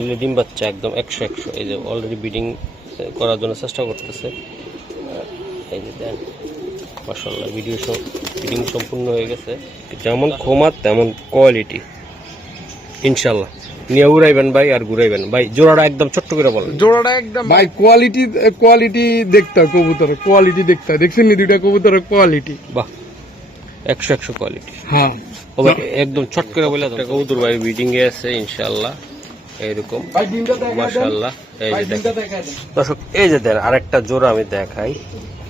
ডিম বাচ্চা একদম 100 এই যে অলরেডি ব্রিডিং করার জন্য চেষ্টা করতেছে। এই যে দেন মাশাআল্লাহ ব্রিডিং সম্পূর্ণ হয়ে গেছে, যেমন খোমাত তেমন কোয়ালিটি ইনশাআল্লাহ। নিয়ে উড়াইবেন ভাই আর ঘুরাইবেন ভাই। জোড়াটা একদম ছোট্ট করে বলেন। জোড়াটা একদম ভাই কোয়ালিটি দেখতে হয়, কবুতরের কোয়ালিটি দেখতে হয়। দেখছেন নি দুইটা কবুতরের কোয়ালিটি? বাহ, 100 কোয়ালিটি। হ্যাঁ একদম ছোট করে বলে কবুতর ভাই ব্রিডিং এ আছে ইনশাআল্লাহ। এইরকম মাশাআল্লাহ। এই যে দেখেন দর্শক, এই যে দেন আরেকটা জোড়া আমি দেখাই,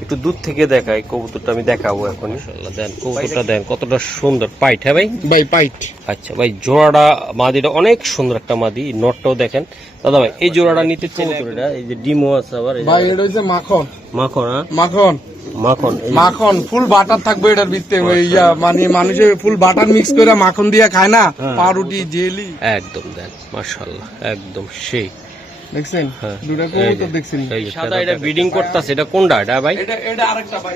একটু দূর থেকে দেখাই। কবুতরটা আমি দেখাবো এখন ইনশাআল্লাহ। দেন কবুতরটা দেন কতটা সুন্দর। পাইট? হ্যাঁ ভাই পাইট। আচ্ছা ভাই, জোড়াটা মাদিটা অনেক সুন্দর একটা মাদি। নটটাও দেখেন দাদা ভাই। এই জোড়াটা নিতে কবুতরটা এই যে ডিমও আছে আবার ভাই। এটা হচ্ছে মাখন। হ্যাঁ মাখন ফুল বাটার থাকবে এটার ভিতরে। মানে মানুষের ফুল বাটার মিক্স করে মাখন দিয়ে খায় না, পাউরুটি জেলি একদম। দেন মাশাআল্লাহ একদম সেই। দেখছেন দুটো কবুতর? দেখছেন সাদা এটা ব্রিডিং করতেছে। এটা কোনটা এটা ভাই? এটা আরেকটা ভাই।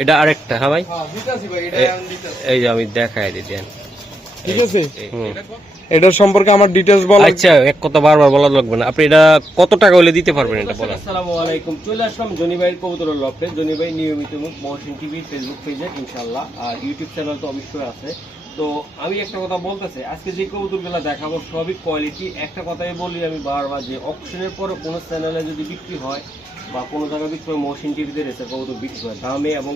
এটা আরেকটা। হ্যাঁ ভাই দিতাছি ভাই। এই যে আমি দেখাই দিই দেন। ঠিক আছে, এটার সম্পর্কে আমার ডিটেইলস বল। আচ্ছা, এক কথা বারবার বলা লাগবে না। আপনি এটা কত টাকা হলে দিতে পারবেন এটা বলেন। আসসালামু আলাইকুম। চলে আসলাম জনি ভাইয়ের কবুতরের লফটে। জনি ভাই নিয়মিত মহসিন টিভি ফেসবুক পেজে ইনশাআল্লাহ, আর ইউটিউব চ্যানেল তো অবশ্যই আছে। তো আমি একটা কথা বলতেছি, আজকে যে কবুতরগুলো দেখাবো সবই কোয়ালিটি। একটা কথাই বলি আমি বারবার, যে অকশনের পরে কোনো চ্যানেলে যদি বিক্রি হয় বা কোনো জায়গায় বিক্রি হয়, মহসিন টিভিতে রেসের কবুতর বিক্রি হয় দামে এবং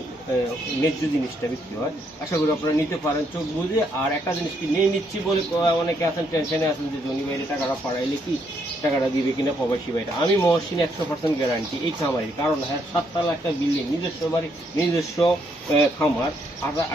ন্যায্য জিনিসটা বিক্রি হয়। আশা করি আপনারা নিতে পারেন চোখ বুঝে। আর একটা জিনিস কি নিয়ে নিচ্ছি বলে অনেকে আছেন টেনশনে আছেন যে জনি ভাইয়ের টাকাটা পাঠাইলে কি টাকাটা দিবে কিনা প্রবাসী ভাইটা। আমি মহসিন 100% গ্যারান্টি এই খামারের। কারণ হ্যাঁ, 7 তলা একটা বিল্ডিং, নিজস্ব বাড়ি, নিজস্ব খামার।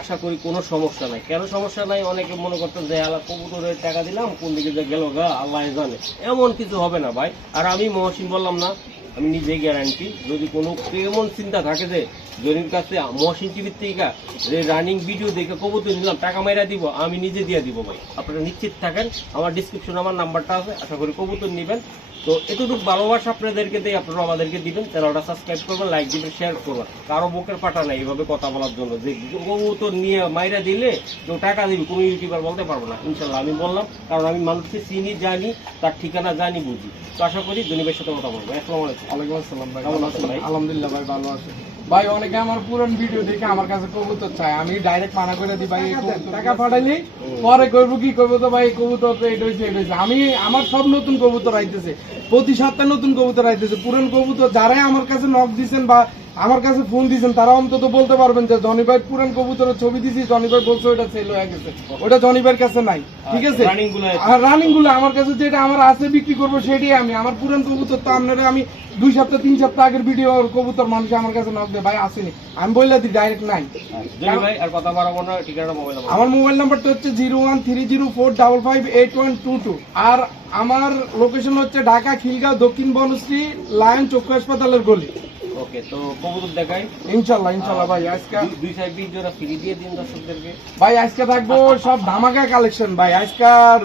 আশা করি কোনো সমস্যা নাই। কেন সমস্যা নাই? অনেকে মনে করতেন যে আল্লাহ কবুতরের টাকা দিলাম কোন দিকে যে গেল গা আল্লাহ জানে। এমন কিছু হবে না ভাই। আর আমি মহসিন বললাম না, আমি নিজেই গ্যারান্টি। যদি কোনো এমন চিন্তা থাকে যে জনির কাছে মহসিন টিভির থেকে যে রানিং ভিডিও দেখে কবুতর নিলাম টাকা মাইরা দিব, আমি নিজে দিয়ে দিব ভাই। আপনারা নিশ্চিত থাকেন। আমার ডিসক্রিপশনে আমার নাম্বারটা আছে। আশা করি কবুতর নেবেন। তো এতটুকু ভালোবাসা আপনাদেরকে দিয়ে আপনারা আমাদেরকে দিবেন। চ্যানেলটা সাবস্ক্রাইব করবেন, লাইক দিবেন, শেয়ার করবেন। কারো বুকের পাটা নাই এইভাবে কথা বলার জন্য যে কবুতর নিয়ে মাইরা দিলে কেউ টাকা দিবে, কোনো ইউটিউবার বলতে পারবো না ইনশাল্লাহ। আমি বললাম কারণ আমি মানুষকে চিনি, জানি, তার ঠিকানা জানি, বুঝি। তো আশা করি জনি ভাইয়ের সাথে কথা বলবো। আসসালামু আলাইকুম। ওয়ালাইকুম আসসালাম ভাই। কেমন আছেন ভাই? আলহামদুলিল্লাহ ভাই, ভালো আছে ভাই। অনেকে আমার পুরান ভিডিও দেখে আমার কাছে কবুতর চায়, আমি ডাইরেক্ট মানা করে দিই ভাই টাকা পাঠাইলি পরে করবো কি করবো। তো ভাই কবুতর তো এটা হয়েছে। আমি আমার সব নতুন কবুতর আইতেছে, প্রতি সপ্তাহে নতুন কবুতর আইতেছে। পুরান কবুতর যারাই আমার কাছে নক দিচ্ছেন বা আমার কাছে ফোন দিচ্ছেন, তারা অন্তত বলতে পারবেন যে জনি ভাই পুরান কবুতরের ছবি দিছি, জনি ভাই বলছে ওটা সেল হয়ে গেছে, ওটা জনি ভাইয়ের কাছে নাই। ঠিক আছে, আর রানিং গুলো আমার কাছে যেটা আমার আছে বিক্রি করবো সেটাই আমি। আমার পুরান কবুতর তো আপনারা আমি 2 সপ্তাহ 3 সপ্তাহ আগের ভিডিও কবুতর মানুষ আমার কাছে নক দেয় ভাই আসেনি, আমি বললে দিই ডাইরেক্ট নাই। আমার মোবাইল নাম্বারটা হচ্ছে 01304558122। আর আমার লোকেশন হচ্ছে ঢাকা খিলগাঁও, দক্ষিণ বনশ্রী, লায়ন চক্ষু হাসপাতালের গলি। ওকে, তো কবুতর দেখাই ইনশাআল্লাহ ভাই। আজকে 2 সাইড জোড়া ফ্রি দিয়ে দিন দর্শকদেরকে ভাই। আজকে থাকবো সব ধামাকা কালেকশন ভাই। আজকার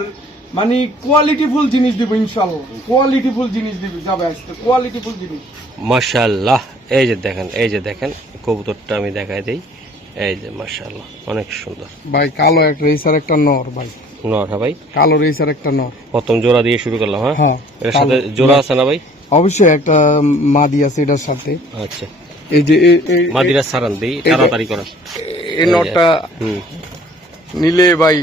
মানে কোয়ালিটিফুল জিনিস দিব ইনশাআল্লাহ। কোয়ালিটিফুল জিনিস দিব যাবে আজকে, কোয়ালিটিফুল জিনিস মাশাআল্লাহ। এই যে দেখেন কবুতরটা আমি দেখাই দেই। এই যে মাশাআল্লাহ অনেক সুন্দর ভাই। কালো একটা রেসার একটা নর ভাই। নর? হ্যাঁ ভাই, কালো রেসার একটা নর। প্রথম জোড়া দিয়ে শুরু করলাম। হ্যাঁ, এর সাথে জোড়া আছে না ভাই? অবশ্যই একটা মাদি আছে এটার সাথে। আচ্ছা, এই যে মাদিরা সারান দেই তাড়াতাড়ি করেন। এই নরটা নিলে ভাই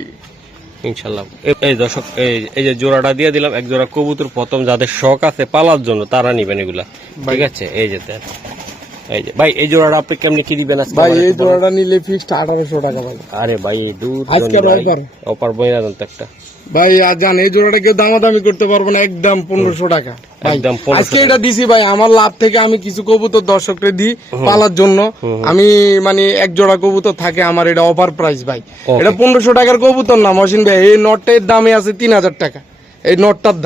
ইনশাআল্লাহ। এই দর্শক, এই যে জোড়াটা দিয়ে দিলাম, এক জোড়া কবুতর। প্রথম যাদের শখ আছে পালার জন্য তারা নিবেন এগুলা, ঠিক আছে? এই যে দেন, এই যে ভাই এই জোড়াটা আপনি কেমনে কি দিবেন আজকে ভাই? এই জোড়াটা নিলে ফিক্সড 1800 টাকা ভাই। আরে ভাই এই দূর আজকে অপার বইরা দেন তো একটা ভাই। আর জান এই জোড়াটা কেউ দামাদামি করতে পারবো না, একদম 1500 টাকা একদম। আজকে এটা দিছি ভাই আমার লাভ থেকে। আমি কিছু কবুতর দর্শককে দিই পালার জন্য। আমি মানে এক জোড়া কবুতর থাকে আমার, এটা অফার প্রাইস ভাই। এটা 1500 টাকার কবুতর না মহসিন ভাই। এই নটটার দামে আছে 3000 টাকা। এই নটটার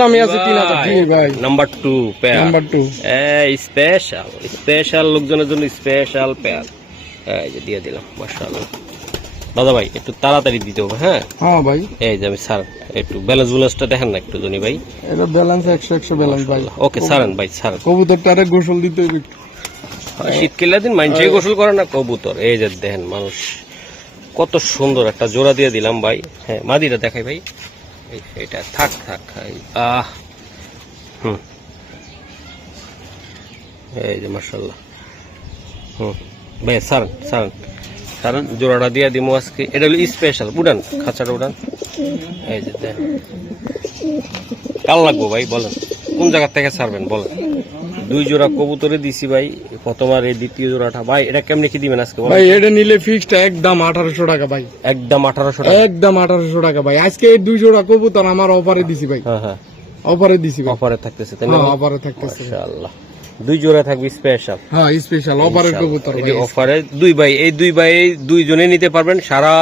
দামে আছে 3000 ভাই। নাম্বার 2 পেয়ার, নাম্বার 2 স্পেশাল লোকজনের জন্য স্পেশাল পেয়ার। এই যে দিয়ে দিলাম মাশাআল্লাহ। দাদা ভাই একটু তাড়াতাড়ি দিতে হবে। হ্যাঁ ভাই। এই যে আমি স্যার একটু ব্যালেন্সটা দেখেন না একটু জনি ভাই। এটা ব্যালেন্স 100 ব্যালেন্স ভাই। ওকে সারেন ভাই, সারেন। কবুতরটারে গোসল দিতে হবে একটু। শীতকালের দিন মানুষই গোসল করে না, কবুতর এই যে দেখেন মানুষ কত সুন্দর একটা জোড়া দিয়ে দিলাম ভাই। হ্যাঁ, মাদিটা দেখাই ভাই। এটা থাক থাক হুম এই যে মাশাআল্লাহ ভাই সারান জোড়াটা দিয়ে দিমু আজকে। এটা হলো স্পেশাল উড়ান, খাঁচাটা উড়ান। এই যে দেন, কাল লাগবো ভাই বলেন কোন জায়গা থেকে ছাড়বেন বলেন। 2 জোড়া কবুতরে দিছি ভাই, প্রথমবার এই দ্বিতীয় জোড়াটা ভাই এটা কেমনে কি দিবেন আজকে ভাই? এটা নিলে ফিক্সড একদম 1800 টাকা ভাই, একদম 1800 টাকা, একদম 1800 টাকা ভাই। আজকে এই 2 জোড়া কবুতর আমার অফারে দিছি ভাই। হ্যাঁ অফারে দিছি ভাই, অফারে থাকতেছে তাই না? অফারে থাকতেছে মাশাআল্লাহ। 2 জোড়া থাকবে স্পেশাল। হ্যাঁ স্পেশাল অফারের কবুতর এই ভাই। যে অফারে 2 ভাই, এই 2 ভাই এই 2 জনে নিতে পারবেন। সারা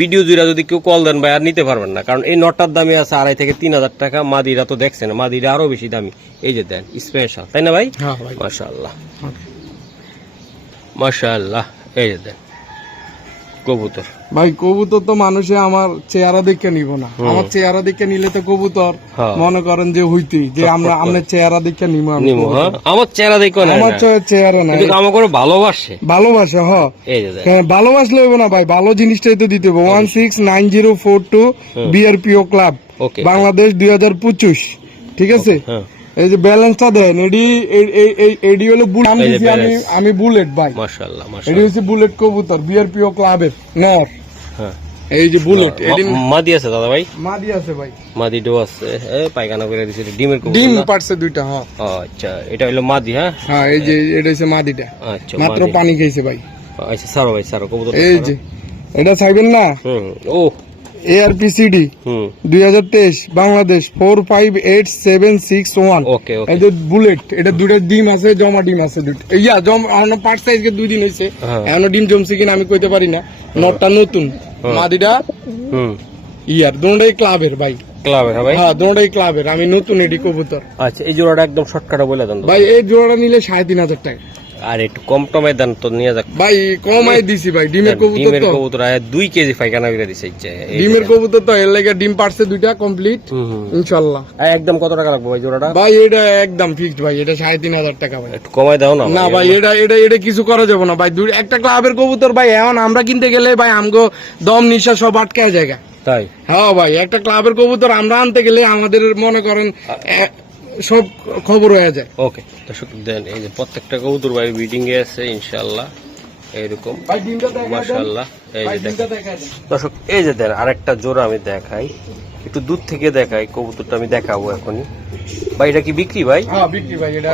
ভিডিও জুড়ে যদি কেউ কল দেন ভাই আর নিতে পারবেন না, কারণ এই নটটার দামে আছে 2,500 থেকে 3,000 টাকা। মাদিরা তো দেখছেন, মাদিরা আরো বেশি দামি। এই যে দেন স্পেশাল, তাই না ভাই? হ্যাঁ ভাই মাশাআল্লাহ মাশাআল্লাহ। এই যে দেন কবুতর ভাই। কবুতর তো মানুষে আমার চেহারা দেখে নিব না, আমার চেহারা দেখে নিলে তো কবুতর মনে করেন যে হইতেই যে আমরা আপনার চেহারা দেখে নিব। আমার চেহারা দেখো না, আমার চেহারা না, কিন্তু আমাকে ভালোবাসে ভালোবাসে। এই যে দেন, হ্যাঁ ভালোবাসলে হইব না ভাই, ভালো জিনিসটাই তো দিতে হবে। 169042 বিআরপিও ক্লাব বাংলাদেশ 2025, ঠিক আছে? এই যে ব্যালেন্সটা দেন, এডি হলো আমি বুলেট ভাই। মাশাআল্লাহ এডি হচ্ছে বুলেট কবুতর, বিআরপিও ক্লাবের নর। হ্যাঁ এই যে বুলেট, মাদি আছে দাদা ভাই? মাদি আছে ভাই, মাদি ডো আছে। পায়খানা করে দিছে, ডিমের কবুতর, ডিম পারছে 2টা। হ্যাঁ আচ্ছা, এটা হলো মাদি। হ্যাঁ এই যে এটা হচ্ছে মাদিটা। আচ্ছা, মাত্র পানি খাইছে ভাই। আচ্ছা সারো ভাই, সারো কবুতর। এই যে এটা চাইবেন না? ও ARPCD 2023 বাংলাদেশ 458761। ওকে ওকে। এই যে বুলেট, এটা 2টা ডিম আছে, জমা ডিম আছে 2টা। ইয়া জমা পার্ট সাইজ কে 2 দিন হইছে, এখনো ডিম জমছে কিনা আমি কইতে পারি না। নটটা নতুন, মাদিটা ইয়ার দুটোই ক্লাবের ভাই। ক্লাবের? হ্যাঁ ভাই, হ্যাঁ দুটোই ক্লাবের। আমি নতুন এডি কবুতর। আচ্ছা, এই জোড়াটা একদম শর্টকাটে বলে দেন ভাই। এই জোড়াটা নিলে 3500 টাকা। আর একটু কম টমে দেন তো নিয়ে যাক ভাই। কমাই দিছি ভাই, ডিমের কবুতর ডিমের তো। কবুতর 2 কেজি পায়খানা করে দিছে। ডিমের কবুতর তো, এর লাগা ডিম পারছে 2টা কমপ্লিট ইনশাআল্লাহ। একদম কত টাকা লাগবে ভাই জোড়াটা? ভাই এটা একদম ফিক্সড ভাই, এটা 3500 টাকা ভাই। একটু কমাই দাও না। না ভাই, এটা কিছু করা যাবে না ভাই। একটা ক্লাবের কবুতর ভাই, এখন আমরা কিনতে গেলে ভাই আমগো দম নিঃশ্বাস সব আটকায় জায়গা। তাই? হ্যাঁ ভাই, একটা ক্লাবের কবুতর আমরা আনতে গেলে আমাদের মনে করেন সব খবর হয়ে যায়। ওকে দর্শক দেন, এই যে প্রত্যেকটা কবুতর ভাই ব্রিডিং এ আছে ইনশাআল্লাহ এরকম। মাশাআল্লাহ। এই যে দেখেন দর্শক, এই যে দেন আরেকটা জোড়া আমি দেখাই, একটু দূর থেকে দেখাই। কবুতরটা আমি দেখাবো এখনই ভাই। এটা কি বিক্রি ভাই? হ্যাঁ বিক্রি ভাই, এটা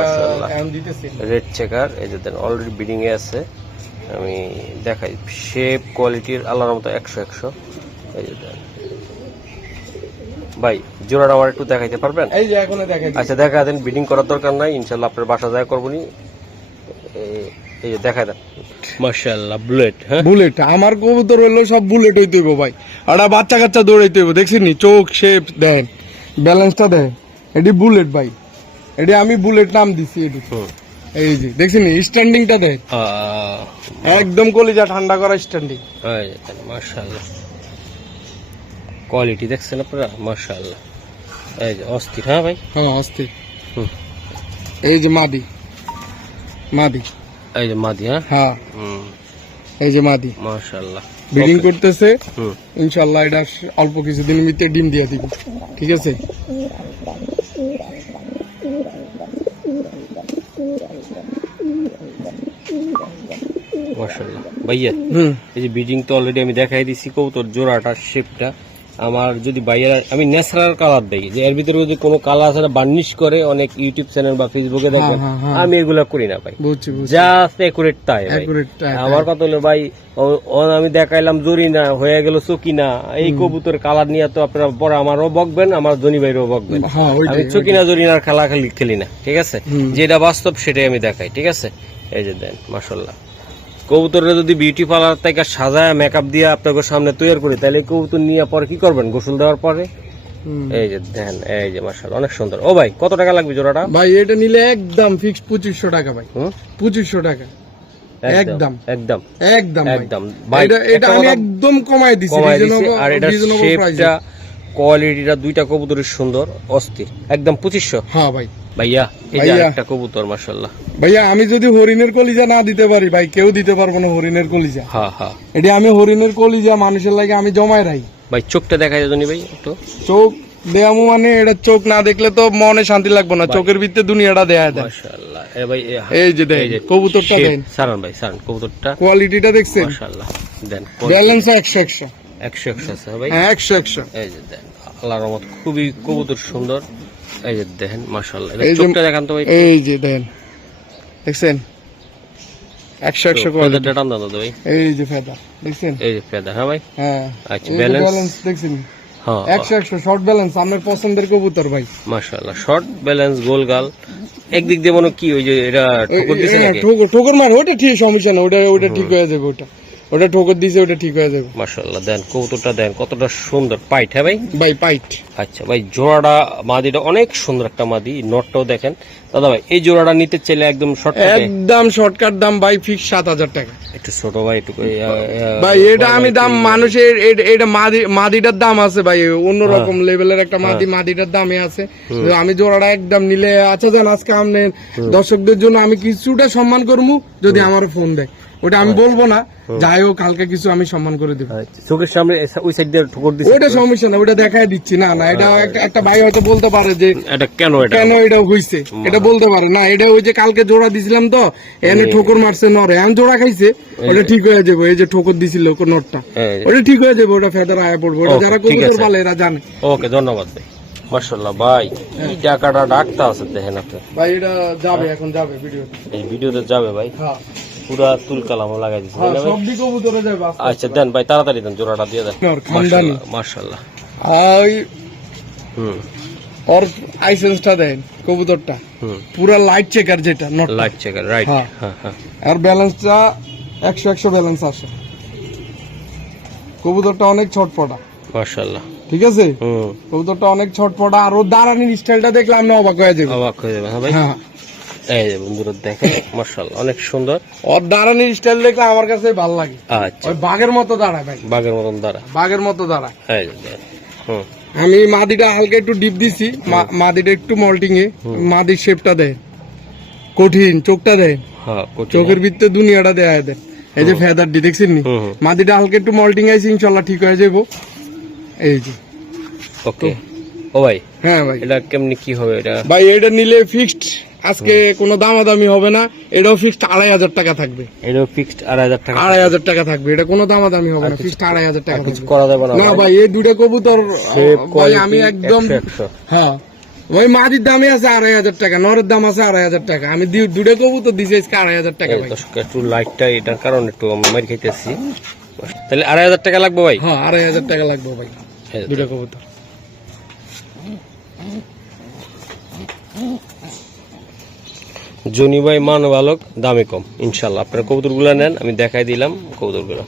এখন দিতেছি। রেড চেকার, এই যে দেন অলরেডি ব্রিডিং এ আছে। আমি দেখাই শেপ কোয়ালিটির আল্লাহর মতো 100। এই যে দেন ভাই, জোড়াটা আমার একটু দেখাইতে পারবেন? এই যে এখন দেখাই। আচ্ছা দেখা দেন, ব্রিডিং করার দরকার নাই, ইনশাআল্লাহ আপনার বাসা যায় করবনি। এই যে দেখা দেন মাশাআল্লাহ বুলেট। হ্যাঁ বুলেট, আমার কবুতর হলো সব বুলেট হইতে হইব ভাই। আর বাচ্চা কাচ্চা দৌড়াইতে হইব, দেখছেন নি চোখ শেপ দেন, ব্যালেন্সটা দেন। এটি বুলেট ভাই, এটি আমি বুলেট নাম দিছি এটি। এই যে দেখছেন নি স্ট্যান্ডিংটা দেন, একদম কলিজা ঠান্ডা করা স্ট্যান্ডিং। মাশাআল্লাহ কোয়ালিটি দেখছেন আপনারা? মাশাআল্লাহ। এই যে অস্থির। হ্যাঁ ভাই, হ্যাঁ অস্থির। এই যে মাদি, এই যে মাদি। হ্যাঁ এই যে মাদি মাশাআল্লাহ ব্রিডিং করতেছে ইনশাআল্লাহ। এটা অল্প কিছুদিনের মধ্যে ডিম দিয়ে দিব, ঠিক আছে? মাশাআল্লাহ ভাইয়া। এই যে ব্রিডিং তো অলরেডি আমি দেখাই দিছি। কবুতর জোড়াটা শেপটা আমার যদি ভাইয়ারা, আমি ন্যাচারাল কালার দেখি, যে এর ভিতরে যদি কোনো কালার আছে বার্নিশ করে অনেক ইউটিউব চ্যানেল বা ফেসবুকে দেখেন, আমি এগুলা করি না ভাই। জাস্ট একুরেট তাই ভাই। আমার কথা হলো ভাই, আমি দেখাইলাম জরিনা হয়ে গেল চকিনা, এই কবুতর কালার নিয়ে তো আপনারা পরে আমারও বকবেন, আমার জনি ভাইরও বকবেন। আমি চকিনা জরিনার খেলা খেলি না, ঠিক আছে? যেটা বাস্তব সেটাই আমি দেখাই, ঠিক আছে? এই যে দেন মাশাআল্লাহ, কবুতরের যদি বিউটি পার্লার থেকে সাজায় মেকআপ দিয়ে আপনাদের সামনে তৈরি করি, তাহলে কবুতর নিয়ে পরে কি করবেন গোসল দেওয়ার পরে? এই যে দেন, এই যে মাশাআল্লাহ অনেক সুন্দর। ও ভাই কত টাকা লাগবে জোড়াটা? ভাই এটা নিলে একদম ফিক্স 2500 টাকা ভাই। 2500 টাকা একদম একদম একদম একদম ভাই। এটা আমি একদম কমাই দিছি। আর এটা শেপটা কোয়ালিটিটা 2টা কবুতরের সুন্দর অস্থির, একদম 2500। হ্যাঁ ভাই। ভাইয়া এই যে একটা কবুতর মাশাআল্লাহ। ভাইয়া আমি যদি হরিণের কলিজা না দিতে পারি ভাই, কেউ দিতে পারবো না হরিণের কলিজা। হ্যাঁ হ্যাঁ, এটা আমি হরিণের কলিজা মানুষের লাগে আমি জমায় রাখি ভাই। চোখটা দেখা যায় জানি ভাই একটু, চোখ দেয়ামু মানে এটা চোখ না দেখলে তো মনে শান্তি লাগবে না, চোখের ভিতরে দুনিয়াটা দেয়া দেয়। মাশাআল্লাহ এ ভাই এই যে দেন কবুতরটা দেন, সারান ভাই সারান কবুতরটা কোয়ালিটিটা দেখছেন? মাশাআল্লাহ দেন ব্যালেন্স 100 100 আছে ভাই। হ্যাঁ 100 এই যে দেন আল্লাহর রহমত খুবই কবুতর সুন্দর। এই যে দেখেন মাশাআল্লাহ, এই যে চোখটা দেখান তো ভাই। এই যে দেন দেখছেন 100 কোয়ালিটি। ফেদারটা টান দাও তো ভাই। এই যে ফেদা দেখছেন? এই যে ফেদার, হ্যাঁ ভাই। হ্যাঁ আচ্ছা এই যে ব্যালেন্স, ব্যালেন্স দেখছেন? হ্যাঁ 100 শর্ট ব্যালেন্স, আপনার পছন্দের কবুতর ভাই। মাশাআল্লাহ শর্ট ব্যালেন্স গোল গাল একদিক দিয়ে মনে কি ওই যে এটা ঠোকর দিছে নাকি? ঠোকর মার ওটা ঠিক সমস্যা না, ওটা ঠিক হয়ে যাবে, ওটা ঠোকর দিছে, ওটা ঠিক হয়ে যাবে। মাশাআল্লাহ দেন কবুতরটা দেন কতটা সুন্দর পাইট, হ্যাঁ ভাই। ভাই পাইট। আচ্ছা ভাই জোড়াটা মাদিটা অনেক সুন্দর একটা মাদি, নটটাও দেখেন দাদা ভাই। এই জোড়াটা নিতে চাইলে একদম শর্টকাটে একদম শর্টকাট দাম ভাই ফিক্স 7000 টাকা। একটু ছোট ভাই একটু ভাই এটা আমি দাম মানুষের এটা মাদিটার দাম আছে ভাই অন্যরকম লেভেলের একটা মাদিটার দামে আছে। আমি জোড়াটা একদম নিলে আচ্ছা জান আজকে আপনি দর্শকদের জন্য আমি কিছুটা সম্মান করবো যদি আমার ফোন দেয়, ওটা আমি বলবো না, যাই হোক কালকে কিছু আমি সম্মান করে দেবো। চোখের সামনে ওই সাইড দিয়ে ঠোকর দিছে, ওটা সমস্যা না, ওটা দেখাই দিচ্ছি। না না এটা একটা ভাই হয়তো বলতে পারে যে এটা কেন এটা হইছে, এটা বলতে পারে না, এটা ওই যে কালকে জোড়া দিছিলাম তো এনে ঠোকর মারছে নরে, আমি জোড়া খাইছে, ওটা ঠিক হয়ে যাবে। এই যে ঠোকর দিছিল নটটা, ওটা ঠিক হয়ে যাবে, ওটা ফেদার আয়া পড়বে, ওটা যারা কবুতর পালে এরা জানে। ওকে ধন্যবাদ ভাই। মাশাআল্লাহ ভাই এই টাকাটা ডাকতে আছে দেখেন আপনি ভাই, এটা যাবে এখন যাবে ভিডিওতে, এই ভিডিওতে যাবে ভাই। হ্যাঁ পুরা তুল কালাম লাগাই দিছে হ্যাঁ সব দিকে কবুতরে যাবে। আচ্ছা দেন ভাই তাড়াতাড়ি দেন জোড়াটা দিয়ে দেন। খানদানি মাশাআল্লাহ ওই হুম ওর আইসেন্সটা দেন কবুতরটা পুরা লাইট চেকার, যেটা নট লাইট চেকার রাইট। হ্যাঁ। হ্যাঁ হ্যাঁ আর ব্যালেন্সটা 100 ব্যালেন্স আসে। কবুতরটা অনেক ছটপটা, মাশাআল্লাহ ঠিক আছে? কবুতরটা অনেক ছটপটা, আর ওর দাঁড়ানির স্টাইলটা দেখলে আপনি অবাক হয়ে যাবেন। অবাক হয়ে যাবেন হ্যাঁ ভাই। হ্যাঁ এই যে বন্ধুরা দেখেন মাশাআল্লাহ অনেক সুন্দর। ওর দাঁড়ানির স্টাইল দেখলে আমার কাছে ভালো লাগে। আচ্ছা ওই বাঘের মতো দাঁড়ায় ভাই, বাঘের মতন দাঁড়া, বাঘের মতো দাঁড়ায়। এই যে দেন। আমি মাদিটা হালকা একটু ডিপ দিছি, মাদিটা একটু মল্টিং এ, মাদির শেপটা দেয় কঠিন, চোখটা দেয় হ্যাঁ চোখের ভিতরে দুনিয়াটা দেয় দেয়। এই যে ফেদার ডি দেখছেন নি, মাদিটা হালকা একটু মল্টিং আইছে, ইনশাআল্লাহ ঠিক হয়ে যাবো। এই যে ওকে ও ভাই। হ্যাঁ ভাই এটা কেমনি কি হবে এটা? ভাই এটা নিলে ফিক্সড আজকে কোনো দামাদামি হবে না, এটাও ফিক্সড 2500 টাকা থাকবে। এটাও ফিক্সড 2500 টাকা, 2500 টাকা থাকবে, এটা কোনো দামাদামি হবে না, ফিক্সড 2500 টাকা কিছু থাকবে। করা যাবে না না ভাই এই দুটো কবুতর ভাই আমি একদম 100 হ্যাঁ ওই মাদির দামে আছে 2500 টাকা, নরের দাম আছে 2500 টাকা, আমি দুটো কবুতর দিছি আজকে 2500 টাকা ভাই। দর্শক একটু লাইটটা এটার কারণে একটু মার খাইতেছি, তাহলে 2500 টাকা লাগবে ভাই। হ্যাঁ 2500 টাকা লাগবে ভাই দুটো কবুতর। জনি ভাই মান ভালো দামে কম, ইনশাল্লাহ আপনারা কবুতরগুলো নেন, আমি দেখাই দিলাম কবুতরগুলো।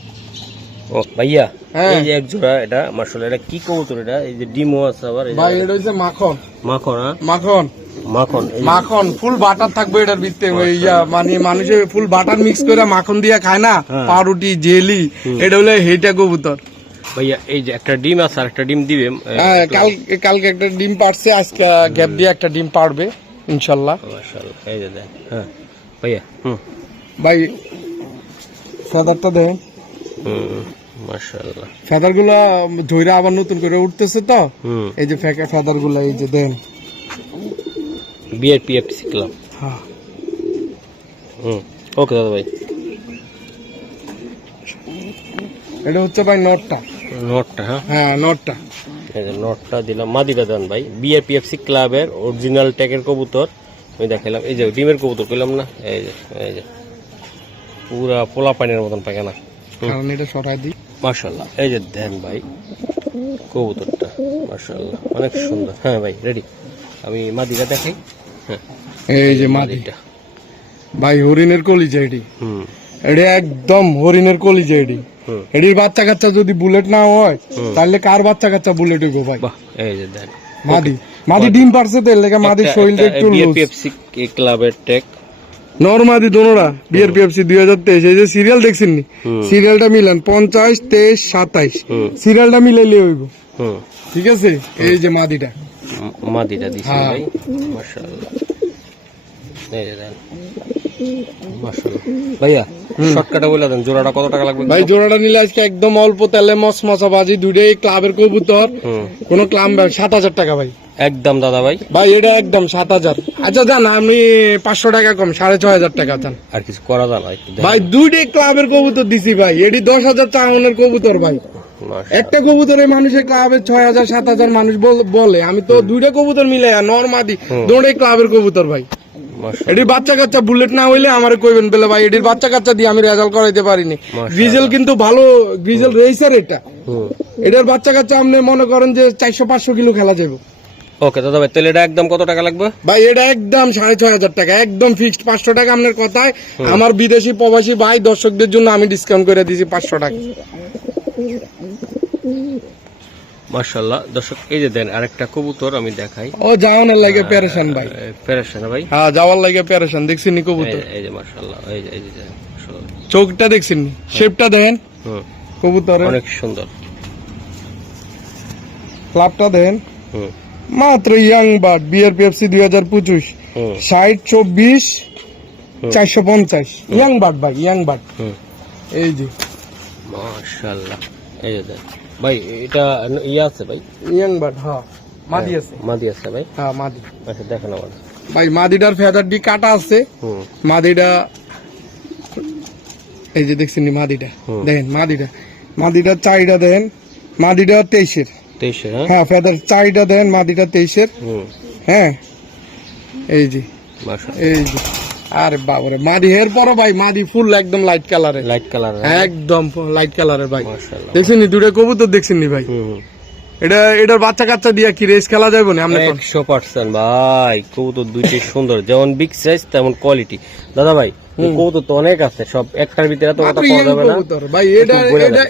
ও ভাইয়া এই যে এক জোড়া, এটা মাশাআল্লাহ এটা কি কবুতর? এটা এই যে ডিমো আছে আবার ভাই এটা হচ্ছে মাখন। মাখন? হ্যাঁ মাখন মাখন মাখন ফুল বাটার থাকবে এটার ভিতরে, ওই মানে মানুষের ফুল বাটার মিক্স করে মাখন দিয়ে খায় না, পাউরুটি জেলি, এটা হলো হেটা কবুতর। ভাইয়া এই যে একটা ডিম আছে আর একটা ডিম দিবে, কালকে একটা ডিম পারছে, আজকে গ্যাপ দিয়ে একটা ডিম পারবে ইনশাআল্লাহ। মাশাআল্লাহ এই যে দেন। হ্যাঁ ভাইয়া ভাই ফেদারটা দেন, মাশাআল্লাহ ফেদার গুলা ধইরা আবার নতুন করে উঠতেছে তো, এই যে ফেদার গুলা এই যে দেন বিআরপিএফসি ক্লাব। হ্যাঁ ওকে দাদা ভাই। এটা হচ্ছে ভাই নটটা, নটটা? হ্যাঁ নটটা, এই যে নটটা দিলাম, মাদিটা দেন ভাই। বিআরপিএফসি ক্লাবের অরিজিনাল ট্যাগের কবুতর আমি দেখাইলাম। এই যে ডিমের কবুতর কইলাম না, এই যে পুরা পোলা পানির মতন পায়খানা, কারণ এটা সরাই দিই। মাশাআল্লাহ এই যে দেন ভাই কবুতরটা, মাশাআল্লাহ অনেক সুন্দর। হ্যাঁ ভাই রেডি, আমি মাদিটা দেখাই। হ্যাঁ এই যে মাদিটা ভাই হরিণের কলিজা, এটি এটা একদম হরিণের কলিজা। এটির বাচ্চা কাচ্চা যদি বুলেট না হয় তাহলে কার বাচ্চা কাচ্চা বুলেট হইব ভাই। এই যে দেন মাদি ডিম পারছে তো এর লেগে মাদির শরীরটা একটু লুজ। বিআরপিএফসি ক্লাবের ট্যাগ নরমাদি দোনোরা বিআরপিএফসি 2023। এই যে সিরিয়াল দেখছেন নি, সিরিয়ালটা মিলান 50 23 27 সিরিয়ালটা মিলাইলে হইব, ঠিক আছে? এই যে মাদিটা দিছি ভাই, মাশাআল্লাহ এই যে দেন মাশাআল্লাহ ভাইয়া শর্টকাটে বলে দেন জোড়াটা কত টাকা লাগবে? ভাই জোড়াটা নিলে আজকে একদম অল্প তেলে মশমশা বাজি দুইটাই ক্লাবের কবুতর, কোনো ক্লাব 7,000 টাকা ভাই একদম দাদা ভাই। ভাই এটা একদম 7,000। আচ্ছা জান আমি 500 টাকা কম 6,500 টাকা চান আর কিছু করা যায় না একটু ভাই, দুইটাই ক্লাবের কবুতর দিছি ভাই, এটি 10,000 চাউনের কবুতর ভাই। একটা কবুতরে মানুষের ক্লাবের 6,000 7,000 মানুষ বলে, আমি তো দুইটা কবুতর মিলে নরমাদি দুটোই ক্লাবের কবুতর ভাই। এটির বাচ্চা কাচ্চা বুলেট না হইলে আমার কইবেন বলে ভাই এটির বাচ্চা কাচ্চা দিয়ে আমি রেজাল্ট করাইতে পারিনি। গ্রিজেল কিন্তু ভালো গ্রিজেল রেসার এটা, এটার বাচ্চা কাচ্চা আপনি মনে করেন যে 400-500 কিলো খেলা যাবে। ওকে দাদা ভাই, তাহলে এটা একদম কত টাকা লাগবে? ভাই এটা একদম 6,500 টাকা, একদম ফিক্সড 500 টাকা আপনার কথায়। আমার বিদেশি প্রবাসী ভাই দর্শকদের জন্য আমি ডিসকাউন্ট করে দিয়েছি 500 টাকা। মাশাআল্লাহ দর্শক এই যে দেন আরেকটা কবুতর আমি দেখাই। ও যাওয়ার লাগে পেরেশান ভাই, পেরেশান ভাই, হ্যাঁ যাওয়ার লাগে পেরেশান। দেখছেন নি কবুতর, এই যে মাশাআল্লাহ, এই যে মাশাআল্লাহ চোখটা দেখছেন নি, শেপটা দেখেন কবুতরের অনেক সুন্দর, ক্লাবটা দেখেন মাত্র young bird BRPFC 2025 60-24 450 young bird ভাই, ইয়াং বার্ড। এই যে মাশাআল্লাহ এই যে দেন ভাই, এটা ইয়া আছে ভাই ইয়াং বার্ড, হ্যাঁ মাদি আছে, মাদি আছে ভাই, হ্যাঁ মাদি। আচ্ছা দেখেন আমার ভাই মাদিটার ফেদার ডি কাটা আছে, মাদিটা এই যে দেখছেন নি মাদিটা দেখেন, মাদিটা চাইটা দেন, মাদিটা 23-এর, হ্যাঁ ফেদার চাইটা দেন, মাদিটা 23-এর, হ্যাঁ এই যে এই যে। আরে বাবারে মাদি এর পর ভাই মাদি ফুল একদম লাইট কালারের, একদম লাইট কালারের ভাই। দেখছেন নি দুটো কবুতর, দেখছেন নি ভাই এটার বাচ্চা কাচ্চা দিয়া কি রেস খেলা যাবে না? 100% ভাই, কবুতর দুইটাই সুন্দর, যেমন বিগ সাইজ তেমন কোয়ালিটি। দাদা ভাই কবুতর তো অনেক আছে, সব একটার ভিতরে তো কথা পাওয়া যাবে না ভাই।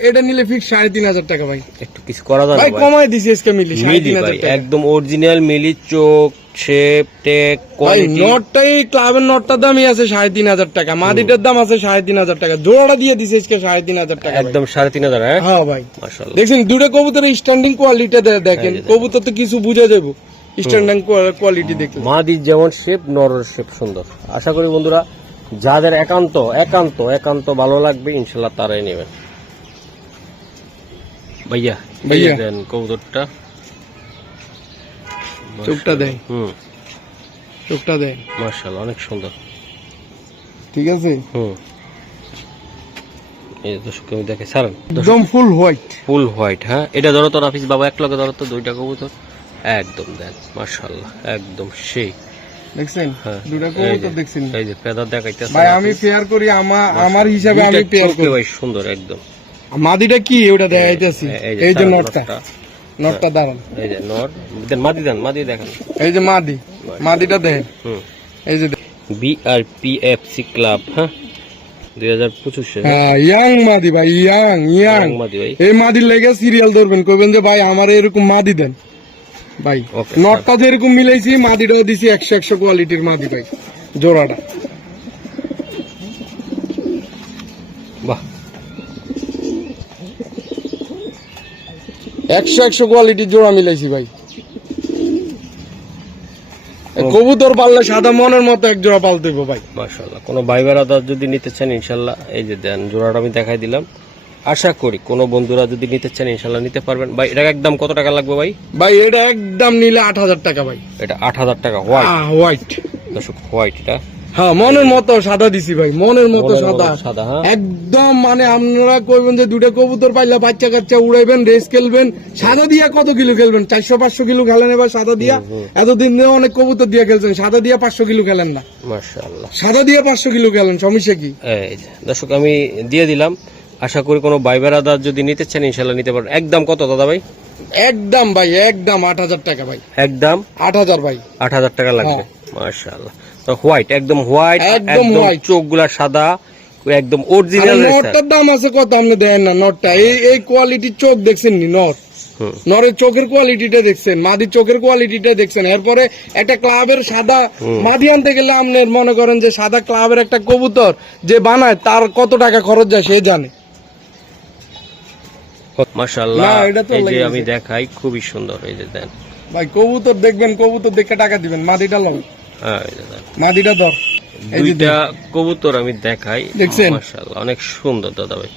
এটা নিলে ফিক্স 3,500 টাকা ভাই, একটু কিছু করা যাবে ভাই, কমাই দিছি আজকে মিলি 3,500 টাকা, একদম অরিজিনাল মিলি, চোখ শেপ টেক কোয়ালিটি। নটটাই ক্লাবের নটটার দামই আছে 3,500 টাকা, মাদিটার দাম আছে 3,500 টাকা, জোড়াটা দিয়ে দিছি আজকে 3,500 টাকা, একদম 3,500। হ্যাঁ ভাই মাশাআল্লাহ দেখছেন দুটো কবুতরের স্ট্যান্ডিং কোয়ালিটি দেখেন, কবুতর তো কিছু বুঝে যাবো স্ট্যান্ডিং কোয়ালিটি দেখলে। মাদির যেমন শেপ নরের শেপ সুন্দর। আশা করি বন্ধুরা যাদের একান্ত একান্ত একান্ত ভালো লাগবে ইনশাল্লাহ তারাই নেবেন। ভাইয়া দেন কবুতরটা, চোখটা দেন, চোখটা দেন, মাশাআল্লাহ অনেক সুন্দর, ঠিক আছে। এই দর্শক আমি দেখে সারেন একদম ফুল হোয়াইট, হ্যাঁ এটা ধরো তো রাফিজ বাবা, এক লগে ধরো তো দুইটা কবুতর, একদম দেন মাশাআল্লাহ একদম সেই। দেখছেন দুটো কবুতর, দেখছেন এই যে ফেদার দেখাইতেছে ভাই, আমি পেয়ার করি আমার হিসাবে, আমি পেয়ার করি ভাই, সুন্দর একদম। মাদিটা কি ওটা দেখাইতেছি, এই যে নটটা দাঁড়ান, এই যে নট দেন, মাদি দেখেন, এই যে মাদিটা দেখেন, এই যে বিআরপিএফসি ক্লাব, হ্যাঁ 2025, হ্যাঁ ইয়াং মাদি ভাই, ইয়াং মাদি ভাই। এই মাদির লেগে সিরিয়াল ধরবেন, কইবেন যে ভাই আমার এরকম মাদি দেন ভাই। নটটা যেরকম মিলাইছি মাদিটাও দিছি 100 কোয়ালিটির মাদি ভাই, জোড়াটা বাহ 100 কোয়ালিটির জোড়া মিলাইছি ভাই। কবুতর পাললে সাদা মনের মতো এক জোড়া পালতে হবে ভাই। মাশাআল্লাহ, কোনো ভাই বেড়াদা যদি নিতে চান ইনশাল্লাহ এই যে দেন জোড়াটা আমি দেখাই দিলাম। আশা করি কোনো বন্ধুরা যদি নিতে চান ইনশাল্লাহ নিতে পারবেন। ভাই এটা একদম কত টাকা লাগবে ভাই? ভাই এটা একদম নিলে 8,000 টাকা ভাই। এটা 8,000 টাকা হোয়াইট, দর্শক হোয়াইট এটা, হ্যাঁ মনের মতো সাদা দিছি ভাই, মনের মতো সাদা, হ্যাঁ একদম। মানে আপনারা কইবেন যে দুটো কবুতর পাইলে বাচ্চা কাচ্চা উড়াইবেন, রেস খেলবেন, সাদা দিয়া কত কিলো খেলবেন? 400-500 কিলো খেলেন এবার সাদা দিয়া। এতদিন অনেক কবুতর দিয়া খেলছেন, সাদা দিয়া 500 কিলো খেলেন না। মাশাআল্লাহ, সাদা দিয়া 500 কিলো খেলেন, সমস্যা কি? এই যে দর্শক আমি দিয়ে দিলাম। আশা করি কোনো ভাই বেড়াদা যদি নিতে চান ইনশাল্লাহ নিতে পারবেন। একদম কত দাদা ভাই? একদম ভাই একদম 8,000 টাকা ভাই, একদম 8,000 ভাই, 8,000 টাকা লাগবে। মাশাআল্লাহ, তো হোয়াইট, একদম হোয়াইট, একদম চোখগুলা সাদা, একদম অরিজিনাল। নটটার দাম আছে কত আপনি দেন না? নটটা এই কোয়ালিটির চোখ দেখছেন নি? নরের চোখের কোয়ালিটিটা দেখছেন, মাদির চোখের কোয়ালিটিটা দেখছেন। এরপরে একটা ক্লাবের সাদা মাদি আনতে গেলে আপনার মনে করেন যে সাদা ক্লাবের একটা কবুতর যে বানায় তার কত টাকা খরচ যায় সে জানে। মাশাআল্লাহ, এই যে আমি দেখাই খুবই সুন্দর। এই যে দেন ভাই কবুতর দেখবেন, কবুতর দেখে টাকা দিবেন। মাদিটা লও, হ্যাঁ এই যে দেন মাদিটা ধর, এই যে দুইটা কবুতর আমি দেখাই, দেখছেন? মাশাআল্লাহ অনেক সুন্দর দাদা ভাই।